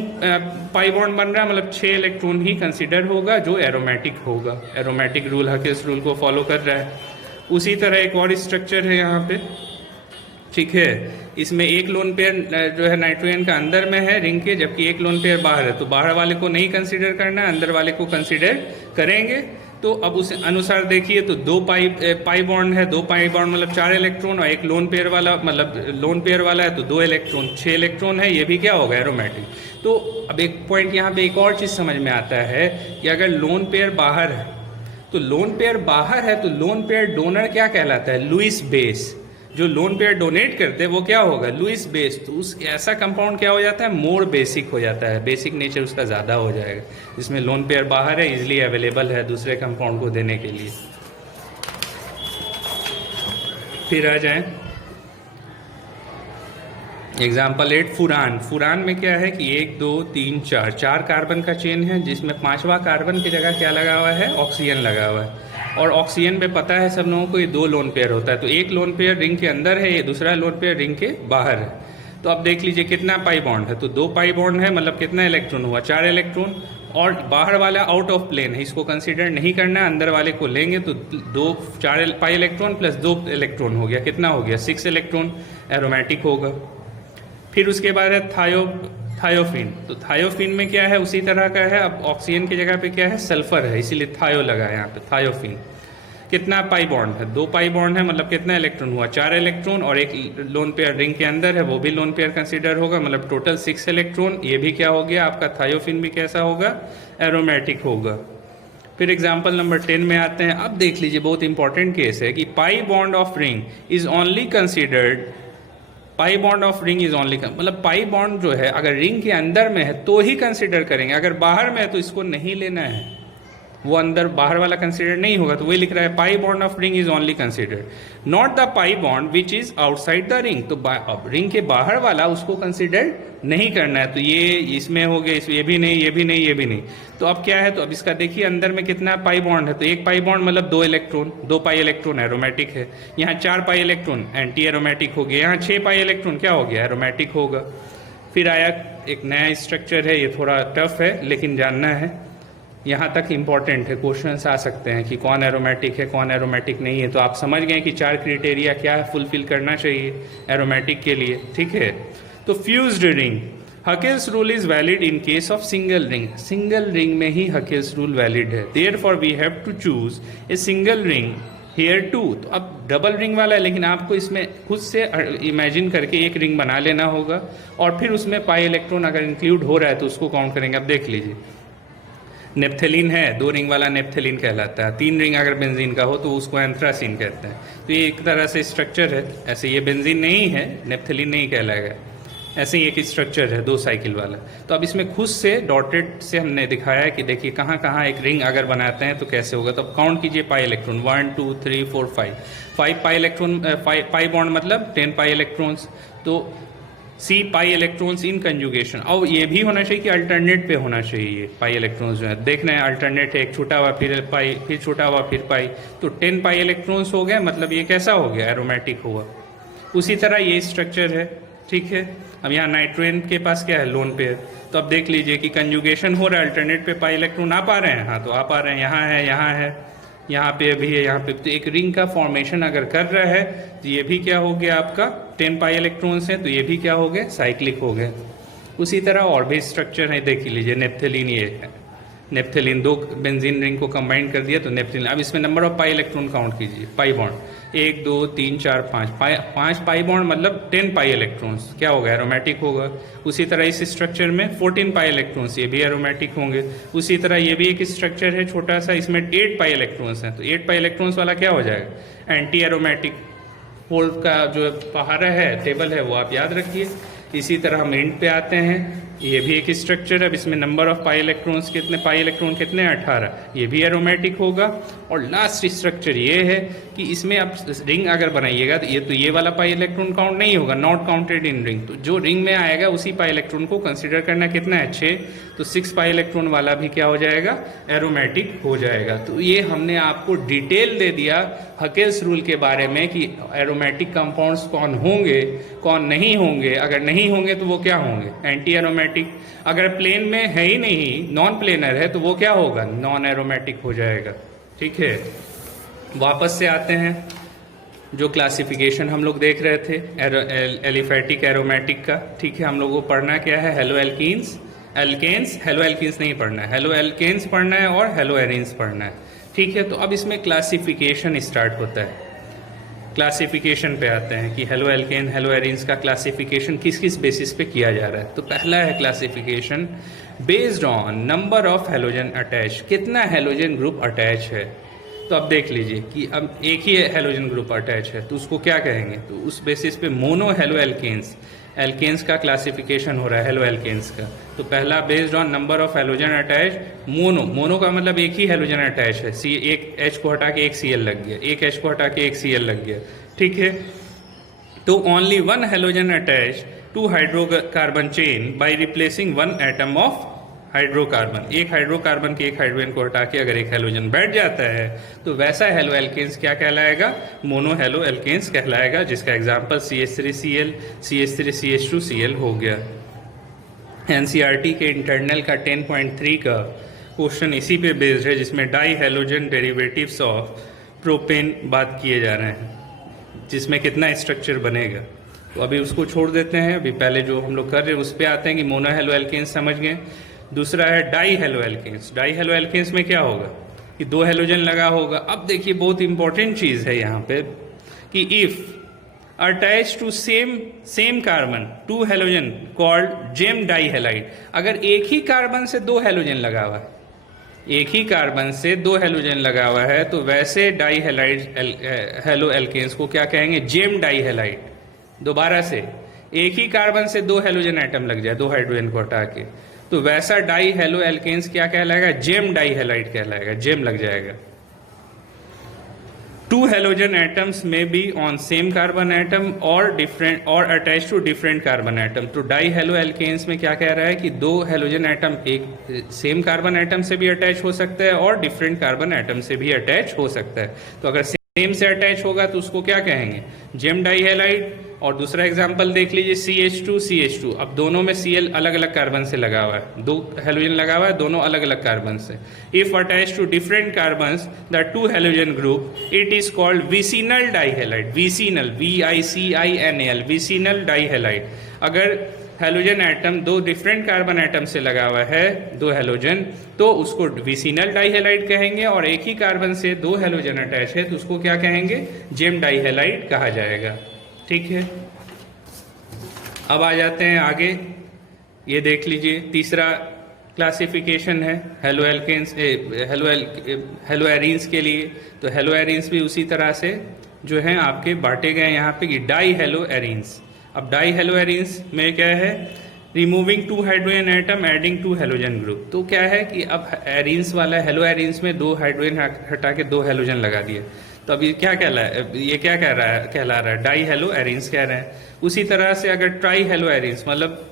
पाई बॉन्ड बन रहा है, मतलब 6 इलेक्ट्रॉन ही कंसीडर होगा, जो एरोमेटिक होगा। एरोमेटिक रूल हकेल्स रूल को फॉलो कर रहा है। उसी तरह एक और स्ट्रक्चर है यहाँ पे, ठीक है। इसमें एक लोन पेयर जो है नाइट्रोजन का अंदर में है रिंग के, जबकि एक लोन पेयर बाहर है। तो बाहर वाले को नहीं कंसीडर करना है, अंदर वाले को कंसीडर करेंगे। तो अब उस अनुसार देखिए तो 2 पाई बॉन्ड है, 2 पाई बॉन्ड मतलब 4 इलेक्ट्रॉन, और एक लोन पेयर वाला मतलब लोन पेयर वाला है तो 2 इलेक्ट्रॉन, 6 इलेक्ट्रॉन है, ये भी क्या होगा, एरोमेटिक। तो अब एक पॉइंट यहाँ पे एक और चीज़ समझ में आता है कि अगर लोन पेयर बाहर है, तो लोन पेयर बाहर है तो लोन पेयर डोनर क्या कहलाता है, लुईस बेस। जो लोन पेयर डोनेट करते हैं वो क्या होगा, लुईस बेस। तो उस ऐसा कंपाउंड क्या हो जाता है, मोर बेसिक हो जाता है, बेसिक नेचर उसका ज़्यादा हो जाएगा, जिसमें लोन पेयर बाहर है, इजिली अवेलेबल है दूसरे कंपाउंड को देने के लिए। फिर आ जाए एग्जाम्पल 8, फुरान। फुरान में क्या है कि 1 2 3 4 कार्बन का चेन है, जिसमें 5वां कार्बन की जगह क्या लगा हुआ है, ऑक्सीजन लगा हुआ है। और ऑक्सीजन में पता है सब लोगों को ये 2 लोन पेयर होता है। तो एक लोन पेयर रिंग के अंदर है, ये दूसरा लोन पेयर रिंग के बाहर है। तो अब देख लीजिए कितना पाई बॉन्ड है, तो 2 पाई बॉन्ड है, मतलब कितना इलेक्ट्रॉन हुआ, 4 इलेक्ट्रॉन। और बाहर वाला आउट ऑफ प्लेन है, इसको कंसीडर नहीं करना, अंदर वाले को लेंगे। तो 4 पाई इलेक्ट्रॉन प्लस 2 इलेक्ट्रॉन हो गया, कितना हो गया, 6 इलेक्ट्रॉन, एरोमेटिक होगा। फिर उसके बाद है थायोफिन। तो थायोफिन में क्या है, उसी तरह का है। अब ऑक्सीजन की जगह पे क्या है, सल्फर है, इसीलिए थायो लगा है यहाँ पे, थायोफिन। कितना पाई बॉन्ड है, 2 पाई बॉन्ड है, मतलब कितना इलेक्ट्रॉन हुआ, 4 इलेक्ट्रॉन। और एक लोन पेयर रिंग के अंदर है, वो भी लोन पेयर कंसीडर होगा, मतलब टोटल 6 इलेक्ट्रॉन। ये भी क्या हो गया आपका, थायोफिन भी कैसा होगा, एरोमेटिक होगा। फिर एग्जाम्पल नंबर 10 में आते हैं। अब देख लीजिए बहुत इंपॉर्टेंट केस है कि pi bond of ring is only considered, pi bond of ring is only, मतलब पाई बॉन्ड जो है अगर रिंग के अंदर में है तो ही कंसीडर करेंगे, अगर बाहर में है तो इसको नहीं लेना है, वो अंदर बाहर वाला कंसीडर नहीं होगा। तो वही लिख रहा है, pi bond of ring is only considered not the pi bond which is outside the ring. तो रिंग के बाहर वाला उसको कंसीडर नहीं करना है। तो ये इसमें हो गया, ये भी नहीं, ये भी नहीं, ये भी नहीं। तो अब क्या है, तो अब इसका देखिए अंदर में कितना पाई बॉन्ड है, तो 1 पाई बॉन्ड मतलब 2 इलेक्ट्रॉन, 2 पाई इलेक्ट्रॉन एरोमेटिक है। यहाँ 4 पाई इलेक्ट्रॉन एंटी एरोमेटिक हो गया, यहाँ 6 पाई इलेक्ट्रॉन क्या हो गया, एरोमेटिक होगा। फिर आया एक नया स्ट्रक्चर है, ये थोड़ा टफ है लेकिन जानना है, यहाँ तक इम्पॉर्टेंट है, क्वेश्चंस आ सकते हैं कि कौन एरोमेटिक है कौन एरोमेटिक नहीं है। तो आप समझ गए कि 4 क्राइटेरिया क्या है फुलफिल करना चाहिए एरोमेटिक के लिए, ठीक है। तो fused ring, Huckel's rule is valid in case of single ring. Single ring में ही हकेल्स रूल वैलिड है, therefore we have to choose a single ring here too. तो अब डबल रिंग वाला है, लेकिन आपको इसमें खुद से इमेजिन करके एक रिंग बना लेना होगा, और फिर उसमें पाई इलेक्ट्रॉन अगर इंक्लूड हो रहा है तो उसको काउंट करेंगे। अब देख लीजिए, नेप्थेलिन है, 2 रिंग वाला नेप्थेलिन कहलाता है, 3 रिंग अगर बेंजीन का हो तो उसको एंथ्रासीन कहते हैं। तो ये एक तरह से स्ट्रक्चर है, ऐसे ये बेंजीन नहीं है, नेप्थेलिन नहीं कहलाएगा, ऐसे ही एक स्ट्रक्चर है 2 साइकिल वाला। तो अब इसमें खुद से डॉटेड से हमने दिखाया है कि देखिए कहाँ कहाँ एक रिंग अगर बनाते हैं तो कैसे होगा। तो अब काउंट कीजिए pi electron, 1 2 3 4 5 pi electron, pi bond मतलब 10 पाई इलेक्ट्रॉन्स। तो C pi electrons in conjugation. अब ये भी होना चाहिए कि अल्टरनेट पे होना चाहिए पाई इलेक्ट्रॉन्स जो है, देखना है अल्टरनेट है, एक छोटा हुआ फिर पाई, फिर छोटा हुआ फिर पाई, तो 10 पाई इलेक्ट्रॉन्स हो गए, मतलब ये कैसा हो गया, एरोमेटिक हुआ। उसी तरह ये स्ट्रक्चर है, ठीक है। अब यहाँ नाइट्रोजन के पास क्या है, लोन पेयर। तो अब देख लीजिए कि कंजुगेशन हो रहा है, अल्टरनेट पे पाई इलेक्ट्रॉन आ पा रहे हैं, हाँ तो आ पा रहे हैं, यहाँ है, यहाँ है, यहाँ पे भी है, यहाँ पे। तो एक रिंग का फॉर्मेशन अगर कर रहा है तो ये भी क्या हो गया आपका 10 पाई इलेक्ट्रॉन्स हैं, तो ये भी क्या हो गए, साइक्लिक हो गए। उसी तरह और भी स्ट्रक्चर है, देख लीजिए नेप्थेलिन, ये है नेप्थेलिन, 2 बेंजीन रिंग को कंबाइन कर दिया तो नेप्थेलिन। अब इसमें number of pi electron count कीजिए, पाई बॉन्ड 1 2 3 4 5 5 पाई बॉन्ड मतलब 10 पाई इलेक्ट्रॉन्स, क्या होगा, एरोमेटिक होगा। उसी तरह इस स्ट्रक्चर में 14 पाई इलेक्ट्रॉन्स, ये भी एरोमेटिक होंगे। उसी तरह ये भी एक स्ट्रक्चर है छोटा सा, इसमें 8 पाई इलेक्ट्रॉन्स हैं, तो 8 पाई इलेक्ट्रॉन्स वाला क्या हो जाएगा, एंटी एरोमेटिक। फोल्ड का जो पहाड़ा है, टेबल है, वो आप याद रखिए। इसी तरह हम एंड पे आते हैं, ये भी एक स्ट्रक्चर है, अब इसमें नंबर ऑफ पाई इलेक्ट्रॉन्स कितने, पाई इलेक्ट्रॉन कितने, 18, ये भी एरोमेटिक होगा। और लास्ट स्ट्रक्चर ये है कि इसमें आप रिंग अगर बनाइएगा तो ये वाला पाई इलेक्ट्रॉन काउंट नहीं होगा, नॉट काउंटेड इन रिंग। तो जो रिंग में आएगा उसी पाई इलेक्ट्रॉन को कंसिडर करना, कितना है, 6। तो 6 पाई इलेक्ट्रॉन वाला भी क्या हो जाएगा, एरोमेटिक हो जाएगा। तो ये हमने आपको डिटेल दे दिया हकेल्स रूल के बारे में कि एरोमेटिक कंपाउंड्स कौन होंगे, कौन नहीं होंगे। अगर नहीं होंगे तो वो क्या होंगे, एंटी एरोमेटिक। अगर प्लेन में है ही नहीं, नॉन प्लेनर है, तो वो क्या होगा, नॉन एरोमेटिक हो जाएगा। ठीक है, वापस से आते हैं, जो क्लासिफिकेशन हम लोग देख रहे थे एलिफेटिक एरोमेटिक का। ठीक है, हम लोग को पढ़ना क्या है, haloalkenes, alkanes, haloalkenes नहीं पढ़ना है, हेलो एल्केन्स पढ़ना है और हेलो एरीन्स पढ़ना है। ठीक है, तो अब इसमें क्लासिफिकेशन स्टार्ट होता है। क्लासिफिकेशन पे आते हैं कि हेलो एल्केन, हेलो एरीन्स का क्लासिफिकेशन किस किस बेसिस पे किया जा रहा है। तो पहला है classification based on number of halogen attach, कितना हेलोजन ग्रुप अटैच है। तो अब देख लीजिए कि अब एक ही हेलोजन ग्रुप अटैच है तो उसको क्या कहेंगे, तो उस बेसिस पे मोनो हेलो एल्केन्स, एल्केन्स का क्लासिफिकेशन हो रहा है, हेलो एल्केन्स का। तो पहला based on number of halogen attach, mono, mono का मतलब एक ही हेलोजन अटैच है, सी एक एच को हटा के एक Cl लग गया, एक एच को हटा के एक Cl लग गया। ठीक है, तो only 1 halogen attach to hydrocarbon chain by replacing 1 atom of hydrocarbon. एक हाइड्रोकार्बन के एक हाइड्रोजन को हटा के अगर एक हेलोजन बैठ जाता है तो वैसा हेलो एल्केन्स क्या कहलाएगा, मोनो हेलो एल्केन्स कहलाएगा, जिसका एग्जांपल CH3Cl, CH3CH2Cl हो गया। NCERT के इंटरनल का 10.3 का क्वेश्चन इसी पे बेस्ड है, जिसमें die halogen derivatives of propane बात किए जा रहे हैं, जिसमें कितना स्ट्रक्चर बनेगा। तो अभी उसको छोड़ देते हैं, अभी पहले जो हम लोग कर रहे हैं उस पर आते हैं कि मोनो हेलो एल्केन्स समझ गए। दूसरा है di halo alkanes. Di halo alkanes में क्या होगा कि 2 हेलोजन लगा होगा। अब देखिए बहुत इंपॉर्टेंट चीज है यहाँ पे कि if attach to same carbon 2 halogen called gem di halide, अगर एक ही कार्बन से 2 हेलोजन लगा हुआ है, एक ही कार्बन से 2 हेलोजन लगा हुआ है, तो वैसे डाई हेलाइड हेलो एल्केन्स को क्या कहेंगे, जेम डाई हेलाइड। दोबारा से एक ही कार्बन से 2 हेलोजन एटम लग जाए, 2 हाइड्रोजन को हटा के, तो वैसा डाई हेलो एल्केन्स क्या कहलाएगा, जेम डाई हेलाइड कहलाएगा, जेम लग जाएगा। 2 हेलोजन एटम्स में be on same carbon atom और डिफरेंट और attach to different carbon atom. तो डाई हेलो एल्केन्स में क्या कह रहा है कि 2 हेलोजन एटम एक सेम कार्बन एटम से भी अटैच हो सकता है और डिफरेंट कार्बन एटम से भी अटैच हो सकता है। तो अगर सेम से अटैच होगा तो उसको क्या कहेंगे, जेम डाई हेलाइड। और दूसरा एग्जांपल देख लीजिए CH2 अब दोनों में Cl अलग अलग कार्बन से लगा हुआ है, 2 हेलोजन लगा हुआ है दोनों अलग अलग कार्बन से। If attach to different carbons the 2 halogen group it is called vicinal dihalide, vicinal VICINAL, vicinal dihalide. अगर halogen atom 2 different carbon atom से लगा हुआ है, 2 हेलोजन, तो उसको विसिनल डाइहेलाइड कहेंगे। और एक ही कार्बन से 2 हेलोजन अटैच है तो उसको क्या कहेंगे, जेम डाइहेलाइड कहा जाएगा। ठीक है, अब आ जाते हैं आगे, ये देख लीजिए तीसरा क्लासिफिकेशन है हेलो एल्केन्स, हेलो एरीन्स के लिए। तो हेलो एरीन्स भी उसी तरह से जो है आपके बांटे गए यहाँ पे कि डाई हेलो एरीन्स। अब डाई हेलो एरीन्स में क्या है, removing 2 hydrogen atom adding 2 halogen group. तो क्या है कि अब एरीन्स वाला, हेलो एरीन्स में 2 हाइड्रोजन हटा के 2 हेलोजन लगा दिए, तो अब ये क्या कहला है, ये क्या कहला रहा है, डाई हेलो एरीन्स कह रहे हैं। उसी तरह से अगर ट्राई हेलो एरीन्स मतलब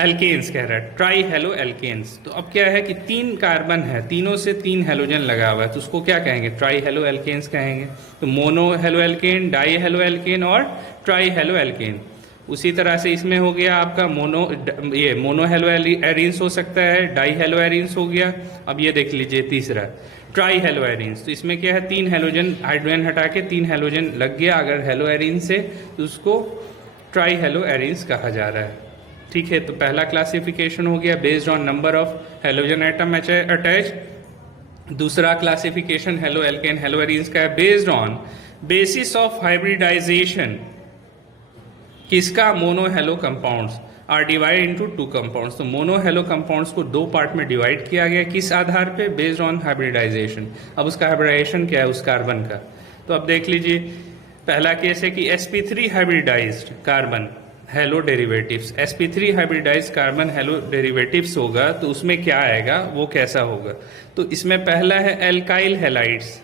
एल्केन्स कह रहा है, ट्राई हेलो एल्केन्स। तो अब क्या है कि 3 कार्बन है, तीनों से 3 हेलोजन लगा हुआ है, तो उसको क्या कहेंगे, ट्राई हेलो एल्केन्स कहेंगे। तो mono halo alkane, die halo alkane और ट्राई हेलो एल्केन। उसी तरह से इसमें हो गया आपका मोनो हेलो एरीन्स हो सकता है, डाई हेलो एरीन्स हो गया। अब ये देख लीजिए तीसरा ट्राई हेलो एरीन्स। तो इसमें क्या है, 3 हेलोजन, हाइड्रोजन हटा के 3 हेलोजन लग गया अगर हेलो एरीन से, तो उसको ट्राई हेलो एरीन्स कहा जा रहा है। ठीक है, तो पहला क्लासिफिकेशन हो गया based on number of halogen atom attach. दूसरा classification halo alkane halo arenes का है based on basis of hybridization किसका, mono halo compounds are divide into 2 compounds. तो मोनो हेलो कंपाउंड्स को 2 पार्ट में डिवाइड किया गया, किस आधार पे, बेस्ड ऑन हाइब्रिडाइजेशन। अब उसका हाइब्रिडाइजेशन क्या है उस कार्बन का, तो अब देख लीजिए पहला केस है कि sp3 hybridized carbon halo derivatives, sp3 hybridized carbon halo derivatives होगा तो उसमें क्या आएगा, वो कैसा होगा। तो इसमें पहला है alkyl halides.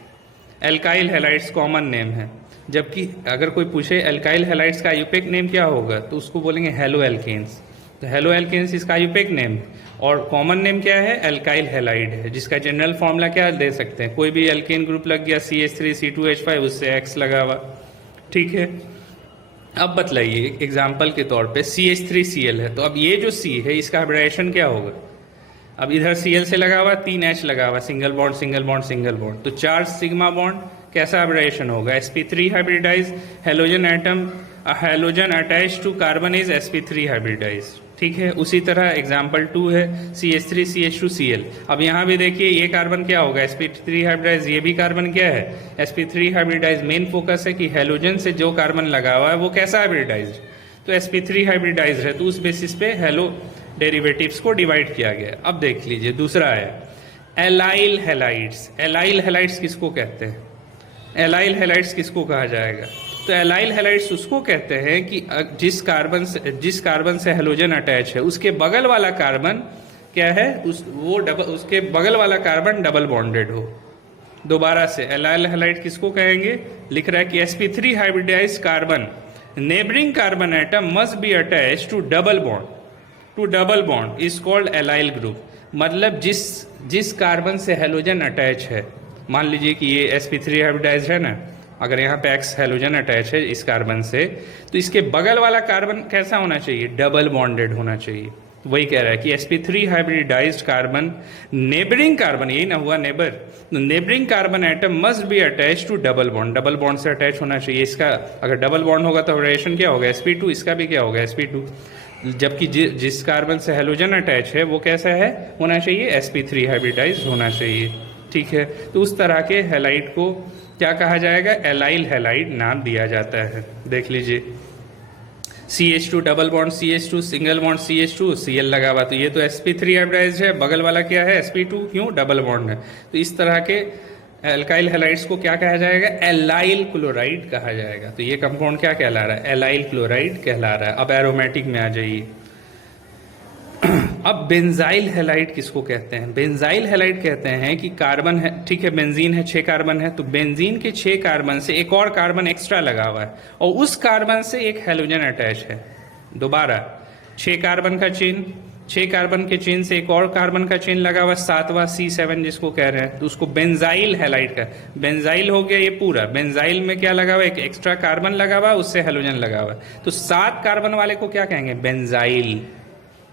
Alkyl halides common name है, जबकि अगर कोई पूछे एल्काइल हैलाइड्स का आयुपेक नेम क्या होगा तो उसको बोलेंगे हेलो एल्केन्स। तो हेलो एल्केन्स इसका आयुपेक नेम, और कॉमन नेम क्या है, एल्काइल हैलाइड है, जिसका जनरल फॉर्मूला क्या दे सकते हैं, कोई भी एल्केन ग्रुप लग गया CH3C2H5 उससे X लगा हुआ। ठीक है, अब बतलाइए एग्जाम्पल के तौर पे CH3Cl है, तो अब ये जो C है इसका हाइब्रिडाइजेशन क्या होगा। अब इधर Cl से लगा हुआ 3 H लगा हुआ, single bond single bond single bond, तो 4 सिग्मा बॉन्ड, कैसा हाइब्रिडाइजेशन होगा, sp3 hybridize, halogen atom halogen attach to carbon is sp3 hybridize. ठीक है, उसी तरह एग्जाम्पल 2 है CH3CH2Cl। अब यहाँ भी देखिए ये कार्बन क्या होगा, sp3 हाइब्रिडाइज, ये भी कार्बन क्या है, sp3 हाइब्रिडाइज। मेन फोकस है कि हेलोजन से जो कार्बन लगा हुआ है वो कैसा हाइब्रिडाइज, तो sp3 हाइब्रिडाइज है, तो उस बेसिस पे हेलो डेरिवेटिव्स को डिवाइड किया गया। अब देख लीजिए दूसरा है एलाइल हैलाइड्स। एलाइल हैलाइड्स किसको कहते हैं, एलाइल हैलाइड्स किसको कहा जाएगा, तो एलाइल हैलाइड्स उसको कहते हैं कि जिस कार्बन से हेलोजन अटैच है उसके बगल वाला कार्बन क्या है, उसके बगल वाला कार्बन डबल बॉन्डेड हो। दोबारा से एलाइल हैलाइड किसको कहेंगे, लिख रहा है कि sp3 hybridized carbon neighbouring carbon atom must be attach to double bond is called allyl group. मतलब जिस कार्बन से हेलोजन अटैच है, मान लीजिए कि ये sp3 हाइब्रिडाइज्ड है ना, अगर यहाँ पे X हेलोजन अटैच है इस कार्बन से, तो इसके बगल वाला कार्बन कैसा होना चाहिए, डबल बॉन्डेड होना चाहिए। वही कह रहा है कि sp3 hybridized carbon neighbouring carbon, यही ना हुआ नेबर, तो neighbouring carbon atom must be attach to double bond से अटैच होना चाहिए। इसका अगर डबल बॉन्ड होगा तो हाइब्रिडाइजेशन क्या होगा, sp2, इसका भी क्या होगा, sp2। जबकि जिस कार्बन से हेलोजन अटैच है वो कैसा है, होना चाहिए sp3 हाइब्रिडाइज्ड होना चाहिए। ठीक है, तो उस तरह के हैलाइड को क्या कहा जाएगा, एलाइल हैलाइड नाम दिया जाता है। देख लीजिए CH2 double bond CH2 single bond CH2 Cl लगा हुआ, तो ये तो sp3 हाइब्रिडाइज्ड है, बगल वाला क्या है sp2, क्यों, डबल बॉन्ड है। तो इस तरह के एल्काइल हैलाइड्स को क्या कहा जाएगा, एलाइल क्लोराइड कहा जाएगा। तो ये कंपाउंड क्या कहला रहा है, एलाइल क्लोराइड कहला रहा है। अब एरोमेटिक में आ जाइए। अब बेंजाइल हैलाइड किसको कहते हैं, बेंजाइल हैलाइड कहते हैं कि कार्बन है, ठीक है, बेंजीन है, 6 कार्बन है, तो बेंजीन के 6 कार्बन से एक और कार्बन एक्स्ट्रा लगा हुआ है और उस कार्बन से एक हैलोजन अटैच है। दोबारा 6 कार्बन का चेन, 6 कार्बन के चेन से एक और कार्बन का चेन लगा हुआ, 7वां C7 जिसको कह रहे हैं, तो उसको बेंजाइल हैलाइड का, बेंजाइल हो गया ये पूरा। बेंजाइल में क्या लगा हुआ, एक एक्स्ट्रा कार्बन लगा हुआ, उससे हैलोजन लगा हुआ, तो 7 कार्बन वाले को क्या कहेंगे, बेंजाइल।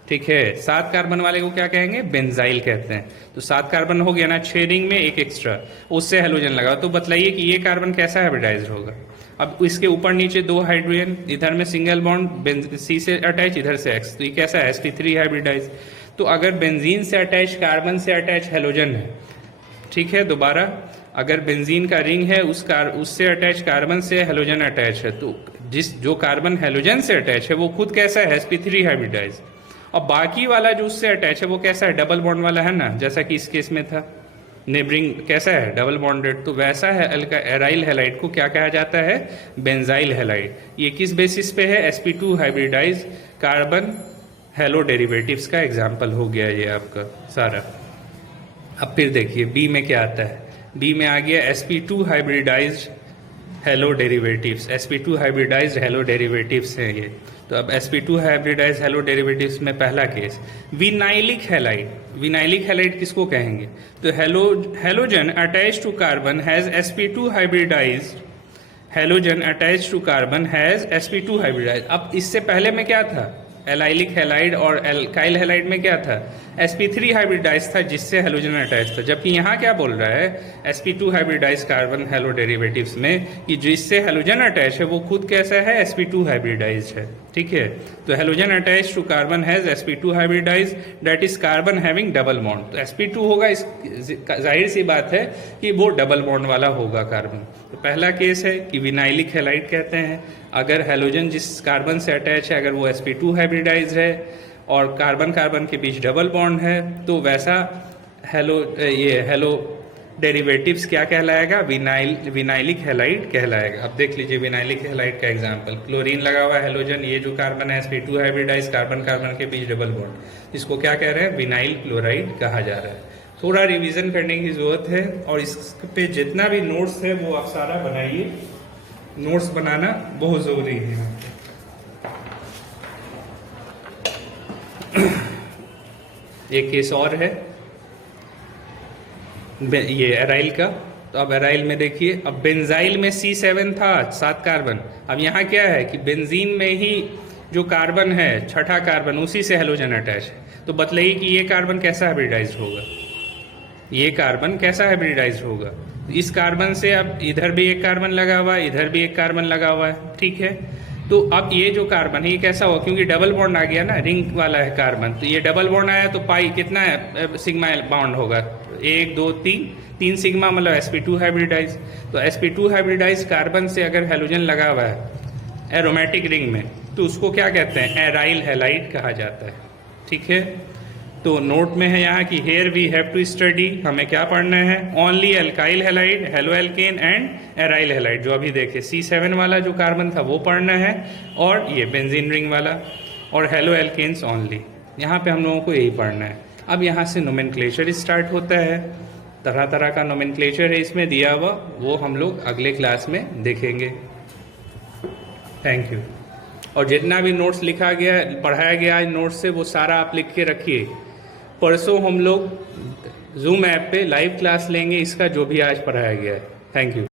ठीक है, 7 कार्बन वाले को क्या कहेंगे, बेंजाइल कहते हैं। तो 7 कार्बन हो गया ना, 6 रिंग में एक एक्स्ट्रा, उससे हेलोजन लगा। तो बतलाइए कि ये कार्बन कैसा हाइब्रिडाइज्ड होगा। अब इसके ऊपर नीचे 2 हाइड्रोजन, इधर में सिंगल बॉन्ड C से अटैच, इधर से X, तो ये कैसा है, sp3 हाइब्रिडाइज्ड। तो अगर बेंजीन से अटैच, कार्बन से अटैच हेलोजन है, ठीक है, दोबारा अगर बेंजीन का रिंग है उससे अटैच कार्बन से हेलोजन अटैच है, तो जो कार्बन हेलोजन से अटैच है वो खुद कैसा है, sp3 हाइब्रिडाइज्ड। और बाकी वाला जो उससे अटैच है वो कैसा है, डबल बॉन्ड वाला है ना, जैसा कि इस केस में था, नेबरिंग कैसा है, डबल बॉन्डेड। तो वैसा है एराइल हैलाइड को क्या कहा जाता है, बेंजाइल हैलाइड। ये किस बेसिस पे है, sp2 hybridize carbon halo derivatives का एग्जाम्पल हो गया ये आपका सारा। अब फिर देखिए बी में क्या आता है, बी में आ गया sp2 hybridize halo derivatives. sp2 hybridize halo derivatives हैं ये। तो अब sp2 हाइब्रिडाइज हेलो डेरिवेटिव्स में पहला case vinylic halide. Vinylic halide किसको कहेंगे, तो halogen attach to carbon has sp2 hybridize halogen attach to carbon has sp2 hybridize. अब इससे पहले में क्या था, एलाइलिक हैलाइड और एल्काइल हैलाइड में क्या था, sp3 हाइब्रिडाइज था जिससे हेलोजन अटैच था। जबकि यहाँ क्या बोल रहा है, sp2 hybridize carbon halo derivatives में कि जिससे हेलोजन अटैच है वो खुद कैसा है, sp2 हाइब्रिडाइज है। ठीक है, तो halogen attach to carbon has sp2 hybridize that is carbon having double bond. तो sp2 होगा, इस जाहिर सी बात है कि वो डबल बॉन्ड वाला होगा कार्बन। तो पहला केस है कि विनाइलिक हैलाइड कहते हैं, अगर हेलोजन जिस कार्बन से अटैच है अगर वो sp2 हाइब्रिडाइज है और कार्बन कार्बन के बीच डबल बॉन्ड है तो वैसा हेलो डेरिवेटिव्स क्या कहलाएगा, विनाइलिक हैलाइड कहलाएगा। अब देख लीजिए विनाइलिक हैलाइड का एग्जांपल, क्लोरीन लगा हुआ है हेलोजन, ये जो कार्बन है sp2 हाइब्रिडाइज, कार्बन कार्बन के बीच डबल बॉन्ड, इसको क्या कह रहे हैं, विनाइल क्लोराइड कहा जा रहा है। थोड़ा रिवीजन करने की जरूरत है और इस पे जितना भी नोट्स है वो आप सारा बनाइए, नोट्स बनाना बहुत जरूरी है। एक केस और है ये एराइल का, तो अब एराइल में देखिए, अब बेंजाइल में C7 था 7 कार्बन, अब यहाँ क्या है कि बेंजीन में ही जो कार्बन है छठा कार्बन उसी से हेलोजन अटैच है। तो बतलाइए कि ये कार्बन कैसा हाइब्रिडाइज होगा, ये कार्बन कैसा हाइब्रिडाइज होगा। इस कार्बन से अब इधर भी एक कार्बन लगा हुआ है, इधर भी एक कार्बन लगा हुआ है। ठीक है, तो अब ये जो कार्बन है ये कैसा हुआ, क्योंकि डबल बॉन्ड आ गया ना, रिंग वाला है कार्बन, तो ये डबल बॉन्ड आया तो पाई कितना है, सिग्मा बॉन्ड होगा, 1 2 3 सिग्मा, मतलब sp2 हाइब्रिडाइज। तो sp2 हाइब्रिडाइज कार्बन से अगर हेलोजन लगा हुआ है एरोमेटिक रिंग में तो उसको क्या कहते हैं, एराइल हैलाइड कहा जाता है। ठीक है, तो नोट में है यहाँ कि here we have to study, हमें क्या पढ़ना है, only alkyl halide, halo alkane and aryl halide. जो अभी देखे C7 वाला जो कार्बन था वो पढ़ना है, और ये बेंजीन रिंग वाला, और हेलो एल्केन्स ओनली, यहाँ पे हम लोगों को यही पढ़ना है। अब यहाँ से नोमेनक्लेचर स्टार्ट होता है, तरह तरह का नोमेनक्लेचर है इसमें दिया हुआ, वो हम लोग अगले क्लास में देखेंगे। Thank you. और जितना भी नोट्स लिखा गया पढ़ाया गया है नोट्स से वो सारा आप लिख के रखिए। परसों हम लोग जूम ऐप पे लाइव क्लास लेंगे इसका, जो भी आज पढ़ाया गया है। Thank you.